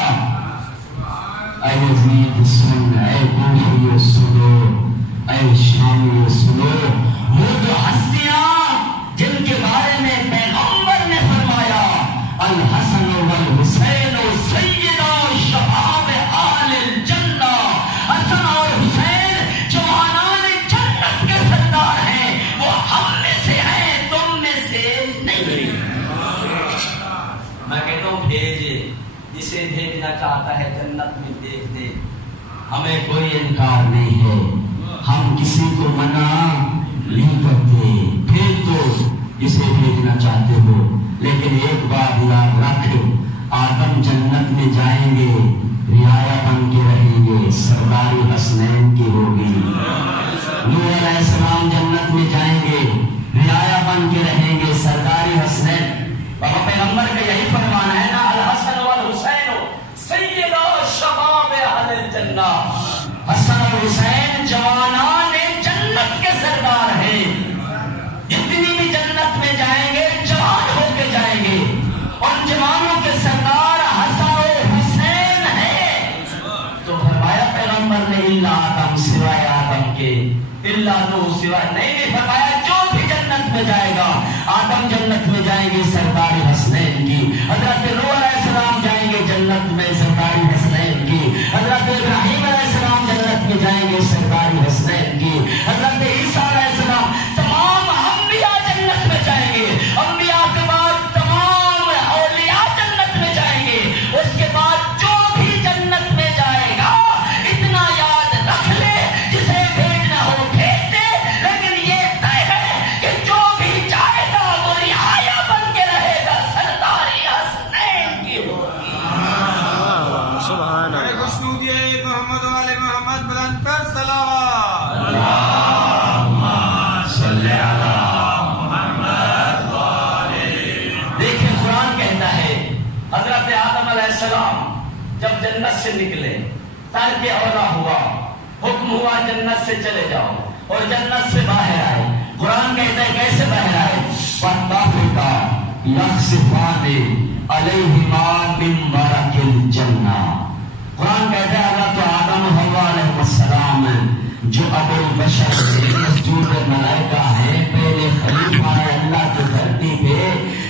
اے یزید سن، اے کوفیو سنو، اے شامیو سنو، وہ جو ہستیاں جن کے بارے میں پیغمبر نے فرمایا الحسن والحسین سیدہ شباب اہل الجنہ، حسن اور حسین جوانان جنت کے سردار ہیں، وہ ہم میں سے ہیں، تم میں سے نہیں. میں کہتا ہوں بھیجے، جسے بھیجنا چاہتا ہے جنت میں دیکھ دے. ہمیں کوئی انکار نہیں ہے، ہم کسی کو منع نہیں کرتے. بھیج دو جسے بھیجنا چاہتے ہو، لیکن ایک بات یاد رکھ، آدم جنت میں جائیں گے رعایا بن کے رہیں گے، سرداری حسنین کی ہوگی. نوح علیہ السلام جنت میں جائیں گے رعایا بن کے رہیں گے، سرداری حسنین. بابا پیغمبر کا یہی فرمان ہے نا، الحسن والحسین سیدہ شباب اہل الجنہ. حسن اور حسین جوانان جنت کے سردار ہیں. جتنی بھی جنت میں جائیں گے جوان ہو کے جائیں گے، اور جوانوں کے سردار حسن و حسین ہیں. تو فرمایا پیغمبر نے اللہ آدم سوائے آدم کے، اللہ نوح سوائے نہیں فرمایا جو بھی جنت میں جائے گا. آدم جنت میں جائیں گے سرداری حسنین کی، حضرت نوح علیہ السلام جائیں گے جنت میں سرداری حسنین کی، حضرت ابراہیم علیہ السلام جنت میں جائیں گے سرداری حسنین کی، حضرت عیسیٰ علیہ السلام، تمام انبیاء جنت میں جائیں گے. انبیاء کے بعد تمام اولیاء جنت میں جائیں گے. اس کے بعد جو بھی جنت میں جائے گا اتنا یاد رکھ لے، جسے بھیجنا ہو بھیج دے، لیکن یہ طے ہے کہ جو بھی جائے گا وہ رعایا بن کے رہے گا، سرداری حسنین کی ہوگی. سبحان اللہ. محمد والے محمد بلند کر صلوات. اللہم صلی علی محمد والے. دیکھیں قرآن کہتا ہے حضرت آدم علیہ السلام جب جنت سے نکلے، ترک اولا ہوا، حکم ہوا جنت سے چلے جاؤ، اور جنت سے باہر آئے. قرآن کہتا ہے کیسے باہر آئے؟ فَاتَّفِقَا يَخْصِفَانِ عَلَيْهِمَا مِن وَرَقِ الْجَنَّةِ. قرآن کہتا ہے اللہ تو آدم و حوا علیہ السلام جو ابو البشر مسجود ملائکہ ہیں، پہلے خلیفہ ہے اللہ کی دھرتی پہ،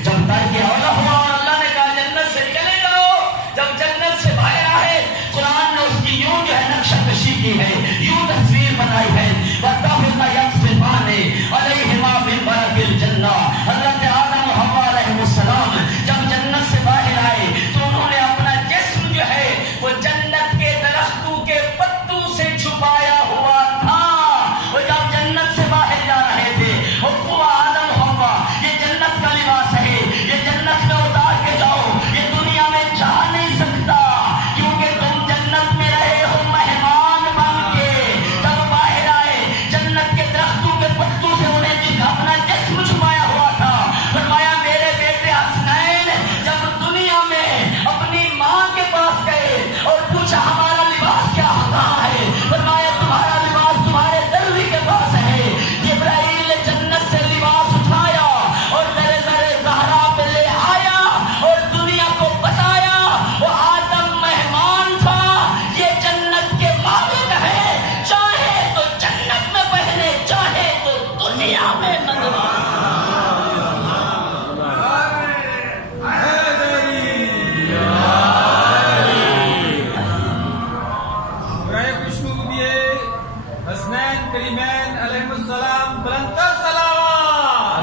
جب ترک اولا ہوا اور اللہ نے کہا جنت سے چلے جاؤ، جب جنت سے باہر آئے، قرآن نے اس کی یوں جو ہے نقشہ کشی کی ہے، یوں تصویر بنائی ہے. وَاتَّفِقَا يَخْصِفَانِ عَلَيْهِمَا مِن وَرَقِ الْجَنَّةِ. حضرت آدم و حوا علیہ السلام جب جنت سے باہر آئے تو انہوں نے اپنا جسم جو ہے وہ جنت کے درختوں کے پتوں سے چھپایا ہوا تھا. وہ دنیا میں بدلا. حسنین کریمین علیہ السلام بلندتر صلوات.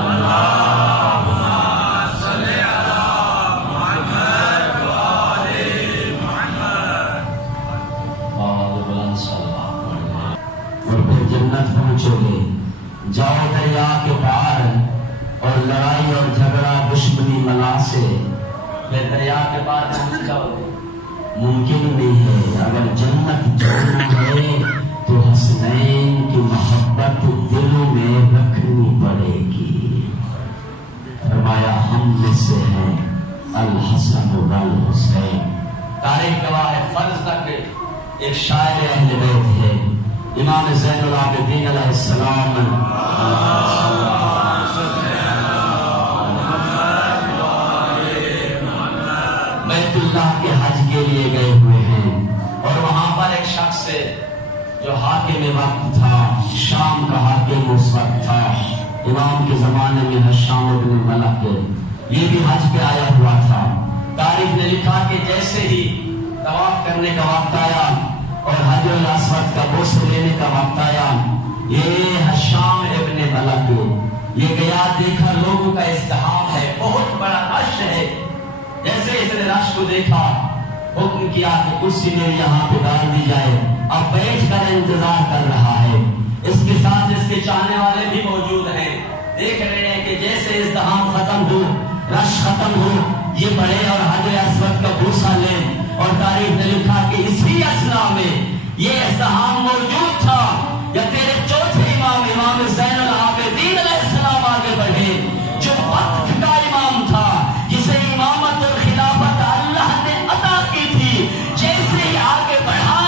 اور پھر جنت پہنچو گے. جاؤ دریا کے پار اور لڑائی اور جھگڑا دشمنی ملا سے پھر دریا کے پار پہنچ جاؤ گے. ممکن نہیں ہے. اگر جنت جانا ہے تو حسنین کی محبت دلوں میں رکھنی پڑے گی. فرمایا ہم میں سے ہے الحسن والحسین. تاریخ گواہ ہے. فرض تک ایک شاعر اہل بیت ہے امام زین العابدین علیہ السلام. بیت اللہ کے حج کے لیے گئے ہوئے ہیں اور وہاں پر ایک شخص ہے جو حاکم وقت تھا. شام کا حاکم اس وقت تھا. امام کے زمانے میں حشام بن ملک یہ بھی حج پہ آیا ہوا تھا. تاریخ نے لکھا کہ جیسے ہی طواف کرنے کا وقت آیا اور حجر الاسود کا بوسہ لینے کا وقت آیا, یہ حشام ابن ملک یہ گیا, دیکھا لوگوں کا ازدحام ہے, بہت بڑا رش ہے. جیسے اس نے رش کو دیکھا حکم کیا کہ کرسی میں یہاں پہ ڈال دی جائے. اب بیٹھ کر انتظار کر رہا ہے. اس کے ساتھ اس کے چاہنے والے بھی موجود ہیں. دیکھ رہے ہیں کہ جیسے ازدحام ختم ہو, رش ختم ہو, یہ بڑھے اور حجر اسود کا بوسہ لیں. اور تاریخ نے لکھا کہ اسی اثنا میں یہ ازدحام موجود تھا یا تیرے چوتھے امام امام زین العابدین علیہ السلام آگے بڑھے, جو وقت کا امام تھا, جسے امامت اور خلافت اللہ نے عطا کی تھی. جیسے ہی آگے بڑھا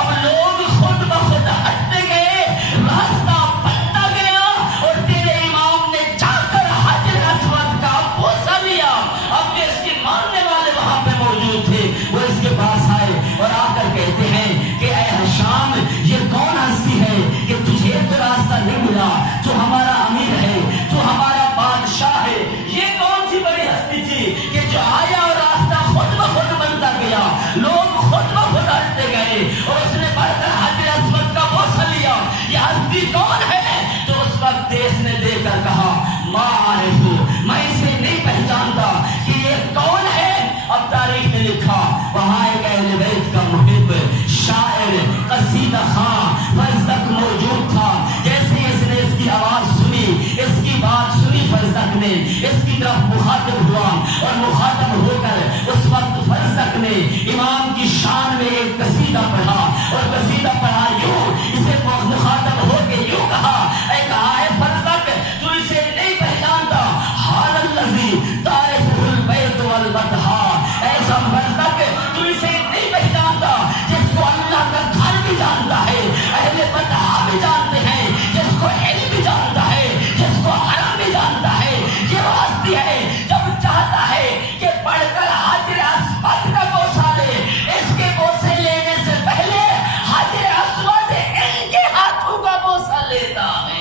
اب لوگ خود بخود ہٹنے گئے, راستہ بنتا گیا اور تیرے امام نے جا کر حجر اسود کا بوسہ لیا. اب جو اس کے ماننے والے وہاں پہ موجود تھے وہ اس کے پاس آئے اور آ کر کہتے ہیں کہ اے حشام, یہ کون ہستی ہے کہ تجھے تو راستہ نہیں ملا, تو ہمارا امیر ہے, تو ہمارا بادشاہ ہے. یہ کون سی بڑی ہستی تھی کہ جو آیا اور راستہ خود بخود بنتا گیا, لوگ خود بخود ہٹتے گئے اور اس نے بڑھ کر حجر اسود کا بوسہ لیا. یہ ہستی کون ہے؟ تو اس وقت دیس نے دے کر کہا ما عارف, میں اسے نہیں پہچانتا کہ یہ کون ہے. اب تاریخ نے لکھا وہاں ایک اہل بیت کا محب شاعر قصیدہ خواں فزدق موجود تھا. جیسے اس نے اس کی آواز سنی, اس کی بات سنی, فزدق نے اس کی طرف مخاطب ہوا اور مخاطب ہو کر اس وقت فزدق نے امام کی شان میں ایک قصیدہ پڑھا اور قصیدہ پڑھا یوں, اسے مخاطب ہو کے یوں کہا, اے کہا ہے فزدق تو اسے نہیں پہچانتا, حال الذی تعرف البیت والبطحا, ایسا فزدق تو اسے نہیں پہچانتا جس کو اللہ کا گھر بھی جانتا ہے, اہل بطحا بھی جانتے ہیں, جس کو علم بھی جانتا ہے, جس کو حرم بھی جانتا ہے. یہ وہ ہستی ہے جب چاہتا ہے کہ پڑھ کر حجر اسود کا بوسہ لے, اس کے بوسے لینے سے پہلے حجر اسود ان کے ہاتھوں کا بوسہ لیتا ہے.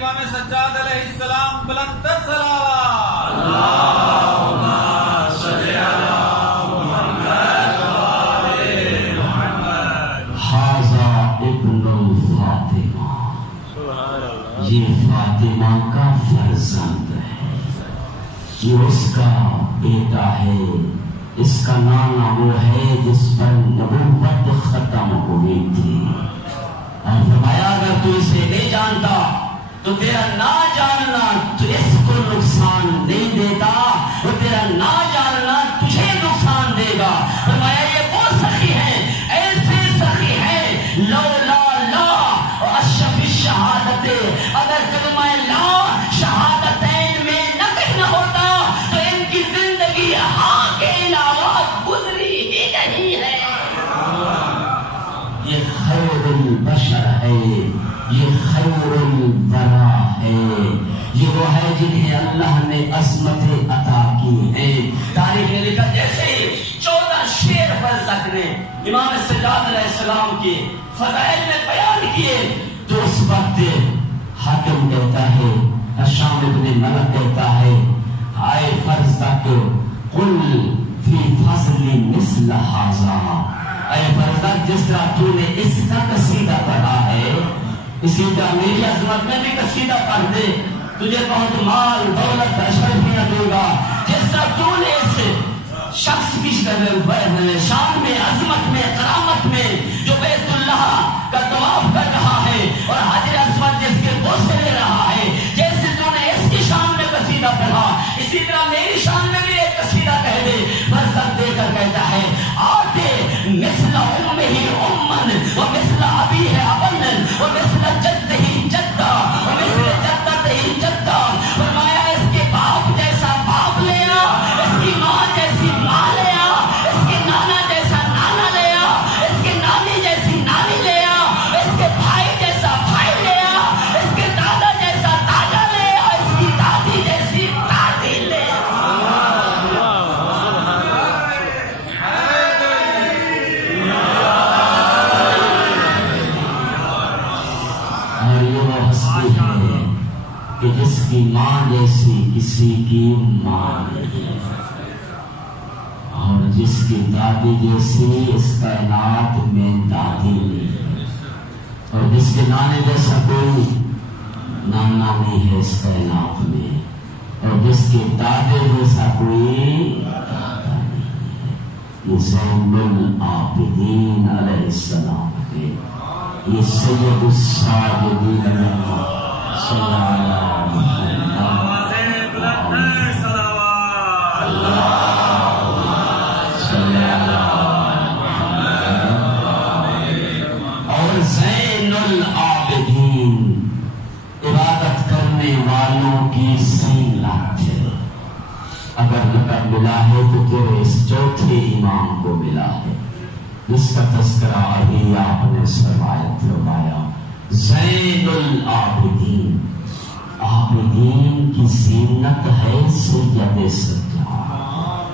امام سجاد علیہ السلام بلندتر صلوات. حاذا ابن الفاطمہ, یہ فاطمہ کا فرزند ہے, یہ اس کا بیٹا ہے. اس کا نام وہ ہے جس پر نبوت ختم ہوئی تھی. اور فرمایا اگر تو اسے نہیں جانتا تو تیرا نہ جاننا تو اس کو نقصان نہیں دیتا, وہ تیرا نہ جاننا تجھے نقصان دے گا. فرمایا یہ وہ سخی ہیں, ایسے سخی ہیں لولا لا اشرف الشہادت, اگر کلمہ لا شہادتین میں نہ کہنا ہوتا تو ان کی زندگی ہاں کے علاوہ گزری ہی نہیں ہے. یہ خیر البشر ہے, یہ خیر البرا ہے, یہ وہ ہے جنہیں اللہ نے عصمت عطا کی ہے. تاریخ نے لکھا نے امام سجاد علیہ السلام کے فضائل میں بیان کیے تو اس وقت حاکم کہتا ہے، ہشام ابن ملک کہتا ہے، آئے فرض تک قل فی فضل مثل ھذا، اے فرزا جس طرح تو نے اس کا قصیدہ پڑھا ہے اسی طرح میری عظمت میں بھی قصیدہ پڑھ دے، تجھے بہت مال دولت اشرفیاں دوں گا۔ جس طرح تو نے اس شخص کی شان میں، عظمت میں، کرامت میں جو بیت اللہ کا طواف کر رہا ہے اور حجر اسود جس کے بوسے لے رہا ہے، جیسے تو نے اس کی شان میں قصیدہ پڑھا اسی طرح میری شان میں بھی ایک قصیدہ کہہ دے۔ فرزند دے کر کہتا ہے آتے مثل امہ امن و مثل ابی ہے ابن و مثل جد ہی جدہ و مثل جدت ہی جدہ، فرمایا اس کے باپ جیسا باپ لیا، اس کی ماں جیسی ماں لیا، اس کے نانا جیسا نانا لیا، اس کے نانی جیسی نانی لیا، اس کے بھائی جیسا بھائی لیا، اس کے دادا جیسا دادا لیا، اس کی دادی جیسی دادی لیا۔ اور یہ وہ ہستی ہے کہ جس کی ماں جیسی کسی کی ماں نہیں، اور جس کی دادی جیسی اس کائنات میں دادی نہیں، اور جس کے نانے جیسا کوئی نانا نہیں ہے اس کائنات میں، اور جس کے دادے جیسا کوئی دادا نہیں ہے۔ یہ زین العابدین علیہ السلام کے، یہ سید الساجدین صلی اللہ علیہ اور زین العابدین عبادت کرنے والوں کی زینت ہے۔ اگر لقب ملا ہے تو تیرے اس چوتھے امام کو ملا ہے جس کا تذکرہ ابھی آپ نے فرمایا زین العابدین، عابدین کی زینت ہے سید سجاد،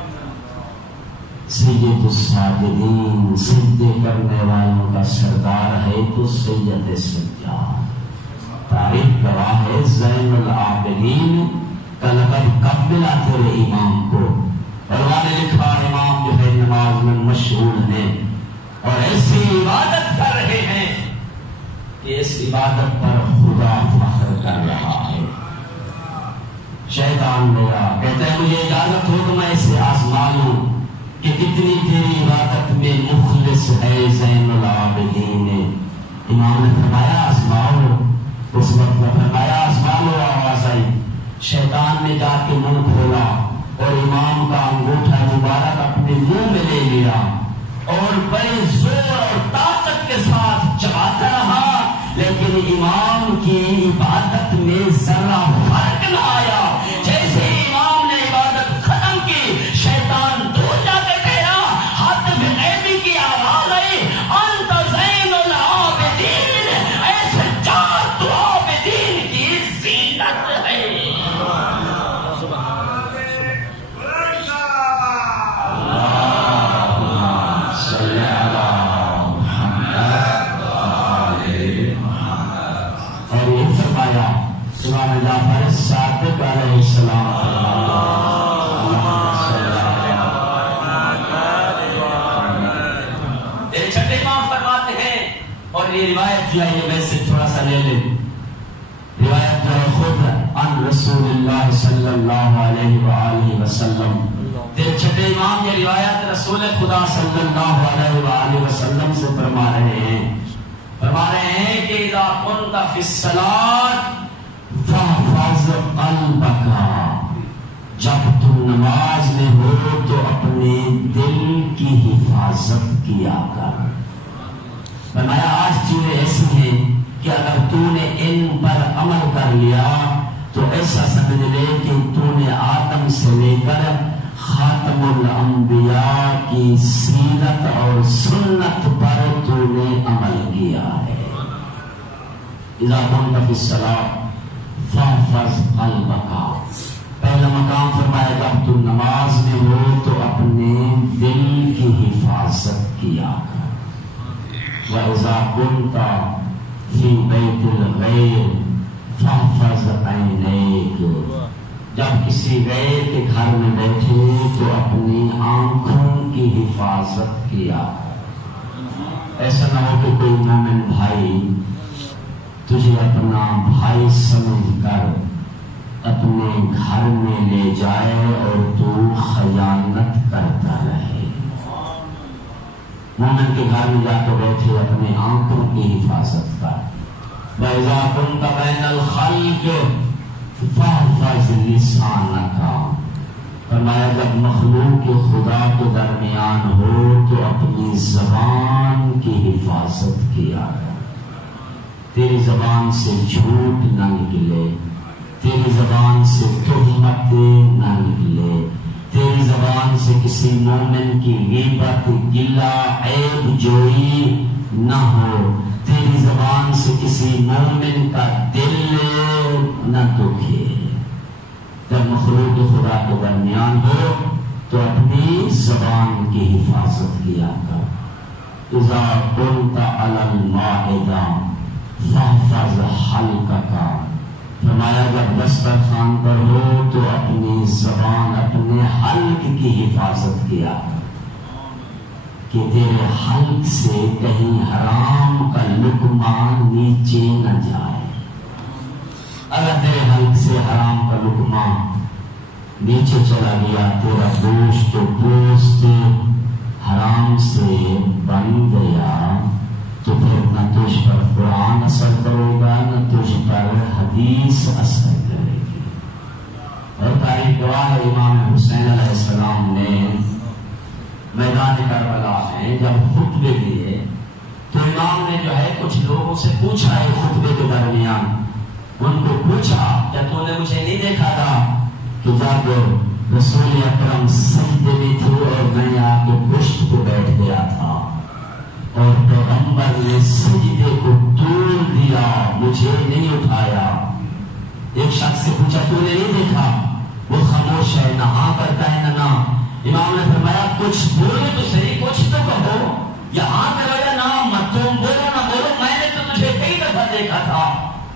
سید الساجدین، سجدے کرنے والوں کا سردار ہے تو سید سجاد۔ تاریخ گواہ ہے زین العابدین کا لقب کب ملا تیرے امام کو؟ علماء نے لکھا امام جو ہے نماز میں مشغول ہیں اور ایسی عبادت کر رہے ہیں کہ اس عبادت پر خدا فخر کر رہا ہے۔ شیطان میرا کہتا ہے مجھے اجازت ہو تو میں اسے آزما لوں کہ کتنی تیری عبادت میں مخلص ہے زین العابدین۔ امام نے فرمایا آزماؤ، اس وقت میں فرمایا آزما لو، آواز آئی، شیطان نے جا کے منہ کھولا اور امام کا انگوٹھا مبارک اپنے منہ میں لے لیا اور بڑے زور اور طاقت کے ساتھ چباتا رہا، لیکن امام کی عبادت میں ذرا فرق نہ آیا۔ جیسے امام نے عبادت ختم کی، شیطان دور جا کے گیا، ہاتھ میں غیبی کی آواز آئی، انت زین العابدین، اے سجاد تو عابدین کی زینت ہے۔ امام جعفر صادق علیہ السلام ایک چھٹے امام فرماتے ہیں، اور یہ روایت جو ہے یہ ویسے تھوڑا سا لے لیں، روایت جو ہے خود عن رسول اللہ صلی اللہ علیہ وآلہ وسلم، ایک چھٹے امام یہ روایت رسول خدا صلی اللہ علیہ وآلہ وسلم سے فرما رہے ہیں کہ اذا كنت فی الصلاۃ فاحفظ قلبک، جب تم نماز میں ہو تو اپنے دل کی حفاظت کیا کر۔ فرمایا آج چیزیں ایسی ہیں کہ اگر تو نے ان پر عمل کر لیا تو ایسا سمجھ لے کہ تو نے آدم سے لے کر خاتم الانبیاء کی سیرت اور سنت پر تو نے عمل کیا ہے۔ اذا كنت فی الصلاۃ فاحفظ قلبک، پہلا مقام فرمایا جب تم نماز میں ہو تو اپنے دل کی حفاظت کیا كنت في بيت الغير فاحفظ عينيك. جب کسی غیر کے گھر میں بیٹھے تو اپنی آنکھوں کی حفاظت کیا. ایسا نہ ہو کہ کوئی مومن بھائی تجھے اپنا بھائی سمجھ کر اپنے گھر میں لے جائے اور تو خیانت کرتا رہے. مومن کے گھر میں جا کے بیٹھے اپنے آنکھوں کی حفاظت کر. وَإِذَا كُنْتَ بَيْنَ الْخَلْقِ فَاحْفَظْ لِسَانَكَ. فرمایا جب مخلوق خدا کے درمیان ہو تو اپنی زبان کی حفاظت کیا. تیری زبان سے جھوٹ نہ نکلے، تیری زبان سے تہمت نہ نکلے، تیری زبان سے کسی مومن کی غیبت گلہ عیب جوئی نہ ہو، تیری زبان سے کسی مومن کا دل نہ دکھے. جب مخلوق خدا کے درمیان ہو تو اپنی زبان کی حفاظت کیا کر. اذا كنت على المائدہ فاحفظ حلقک. فرمایا جب دسترخوان پر ہو تو اپنی زبان اپنے حلق کی حفاظت کیا کہ تیرے حلق سے کہیں حرام کا لقمہ نیچے نہ جائے. اگر تیرے حلق سے حرام کا لقمہ نیچے چلا گیا، تیرا گوشت حرام سے بن گیا، تو پھر نہ تجھ پر قرآن اثر کرے گا نہ تجھ پر حدیث اثر کرے گی. اور تاریخ گواہ ہے امام حسین علیہ السلام نے میدان کربلا میں جب خطبے دیے تو امام نے جو ہے کچھ لوگوں سے پوچھا ہے خطبے کے درمیان. ان کو پوچھا کیا تو نے مجھے نہیں دیکھا تھا کہ جب رسول اکرم سجدے میں تھے اور میں آ کے پشت پہ بیٹھ گیا تھا اور پیغمبر نے سجدے کو توڑ دیا، مجھے نہیں اٹھایا. ایک شخص سے پوچھا تو نے نہیں دیکھا؟ وہ خاموش ہے، نہ ہاں کرتا ہے نہ. امام نے فرمایا کچھ بولو تو صحیح، کچھ تو کہو، یا ہاں کرو یا نہ مت. تم بولو نہ بولو، میں نے تو تجھے کئی دفعہ دیکھا تھا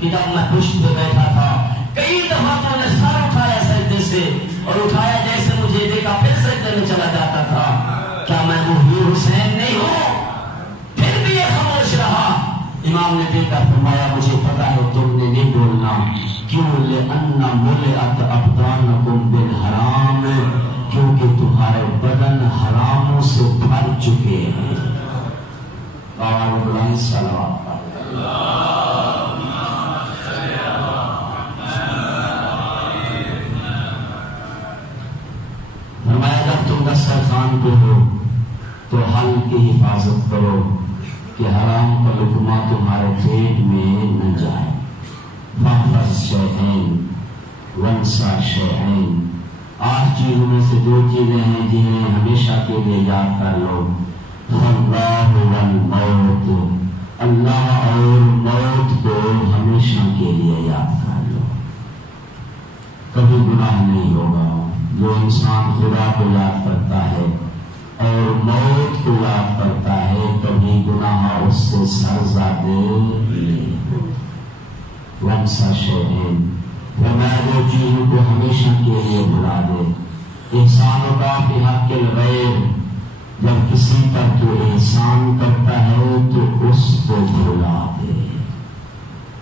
کہ جب میں پشت پہ بیٹھا تھا کئی دفعہ تو نے سر اٹھایا سجدے سے، اور اٹھایا جیسے مجھے دیکھا پھر سجدے میں چلا جاتا تھا. کیا میں محی حسین نہیں ہوں؟ پھر بھی یہ خاموش رہا. امام نے دیکھا، فرمایا مجھے پتا ہے تم نے نہیں بولنا. کیوں؟ لأن ملئت ابدانکم بالحرام، کیونکہ تمہارے بدن حراموں سے بھر چکے ہیں. آواز بلند صلوات پڑھ. فرمایا جب تم دسترخوان پہ ہو تو حلق کی حفاظت کرو کہ حرام کا لقمہ تمہارے پیٹ میں نہ جائے. فاحفظ شیئین وانسا شیئین. 8 چیزوں میں سے 2 چیزیں ہیں جنہیں ہمیشہ کے لیے یاد کر لو. اللہ والموت، اللہ اور موت کو ہمیشہ کے لیے یاد کر لو. کبھی گناہ نہیں ہوگا. جو انسان خدا کو یاد کرتا ہے اور موت کو یاد کرتا ہے کبھی گناہ اس سے سرزاد نہیں. وانسا شیئین، فرمایا جو چیزوں کو ہمیشہ کے لیے بھلا دے. احسان کا فی حق الغیر، جب کسی پر تو احسان کرتا ہے تو اس کو بھلا دے.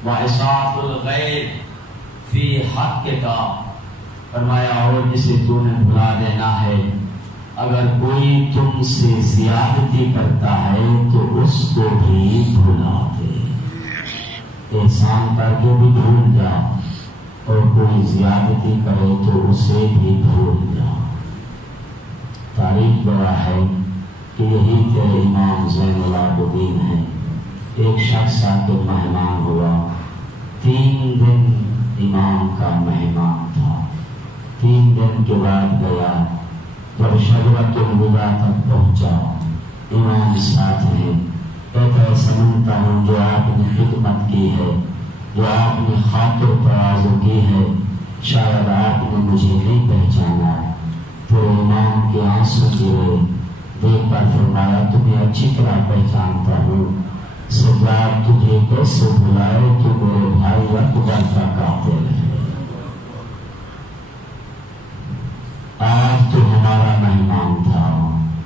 وَإِسْعَافُ الْغَيْرِ فِي حَقِّكَ. فرمایا اور جسے تو نے بھلا دینا ہے، اگر کوئی تم سے زیادتی کرتا ہے تو اس کو بھی بھلا دے. احسان کر کے بھی بھول جا، اور کوئی زیادتی کرے تو اسے بھی بھول جا. تاریخ گواہ ہے کہ یہی تیرے امام زین العابدین ہیں. ایک شخص آ کے مہمان ہوا، 3 دن امام کا مہمان تھا. 3 دن کے بعد گیا، جب شجرۃ الوداع تک پہنچا امام ساتھ ہیں. کہتا ہے سمجھتا ہوں جو آپ نے خدمت کی ہے، جو آپ نے خاطر تواضع کی ہے، شاید آپ نے مجھے نہیں پہچانا. تو امام کے آنسو گرے. دیکھ کر فرمایا تمہیں اچھی طرح پہچانتا ہوں، سجاد تجھے کیسے بلائے تو میرے بھائی اکبر کا قاتل ہے. آج تو ہمارا مہمان تھا،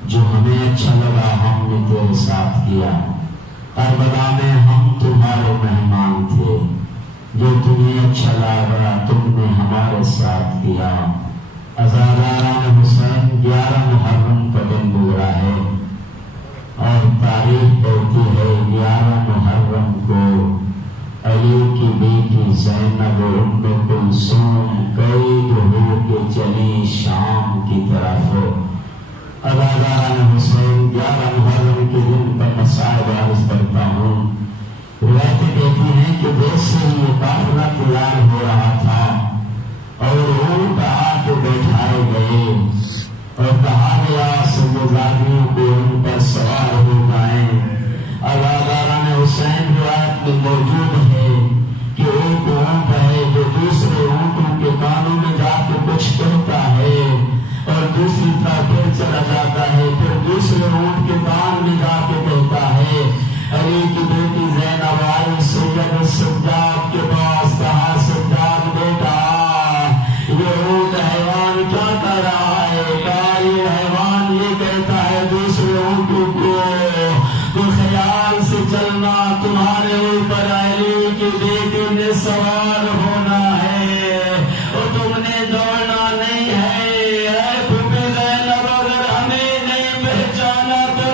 جو ہمیں اچھا لگا ہم نے تیرے ساتھ کیا. کربلا میں ہم تمہارے مہمان تھے، جو تمہیں اچھا لگا تم نے ہمارے ساتھ کیا. عزاداران حسین 11 محرم کا دن گزرا ہے اور تاریخ کہتی ہے 11 محرم کو علی کی بیٹی زینب ام کلثوم قید ہو کے چلی شام کی طرف. عزاداران حسین 11 محرم کے دن پر مسائل عرض کرتا ہوں. روایتیں کہتی ہیں کہ دیش سے یہ قافلہ تیار ہو رہا تھا اور اونٹ آ کے بیٹھائے گئے اور کہا گیا سجادیوں کو ان پر سوار ہو جائیں. عزاداران حسین روایت میں موجود ہے کہ ایک اونٹ ہے جو دوسرے اونٹوں کے کانوں میں جا کے کچھ کہتا ہے اور دوسری طرف پھر چلا جاتا ہے، پھر دوسرے اونٹ کے کان میں جا کے کہتا ہے. علی کی بیٹی زینب آئی سید سجاد کے پاس، کہا سجاد بیٹا یہ اونٹ حیوان کیا کہہ رہا ہے؟ کہا یہ حیوان یہ کہتا ہے دوسرے اونٹوں کو تو خیال سے چلنا، تمہارے اوپر علی کی بیٹی نے سوار ہونا ہے اور تم نے دوڑنا نہیں ہے. اے پھوپھی زینب اگر ہمیں نہیں پہچانا تو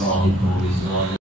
رحمۃ اللہ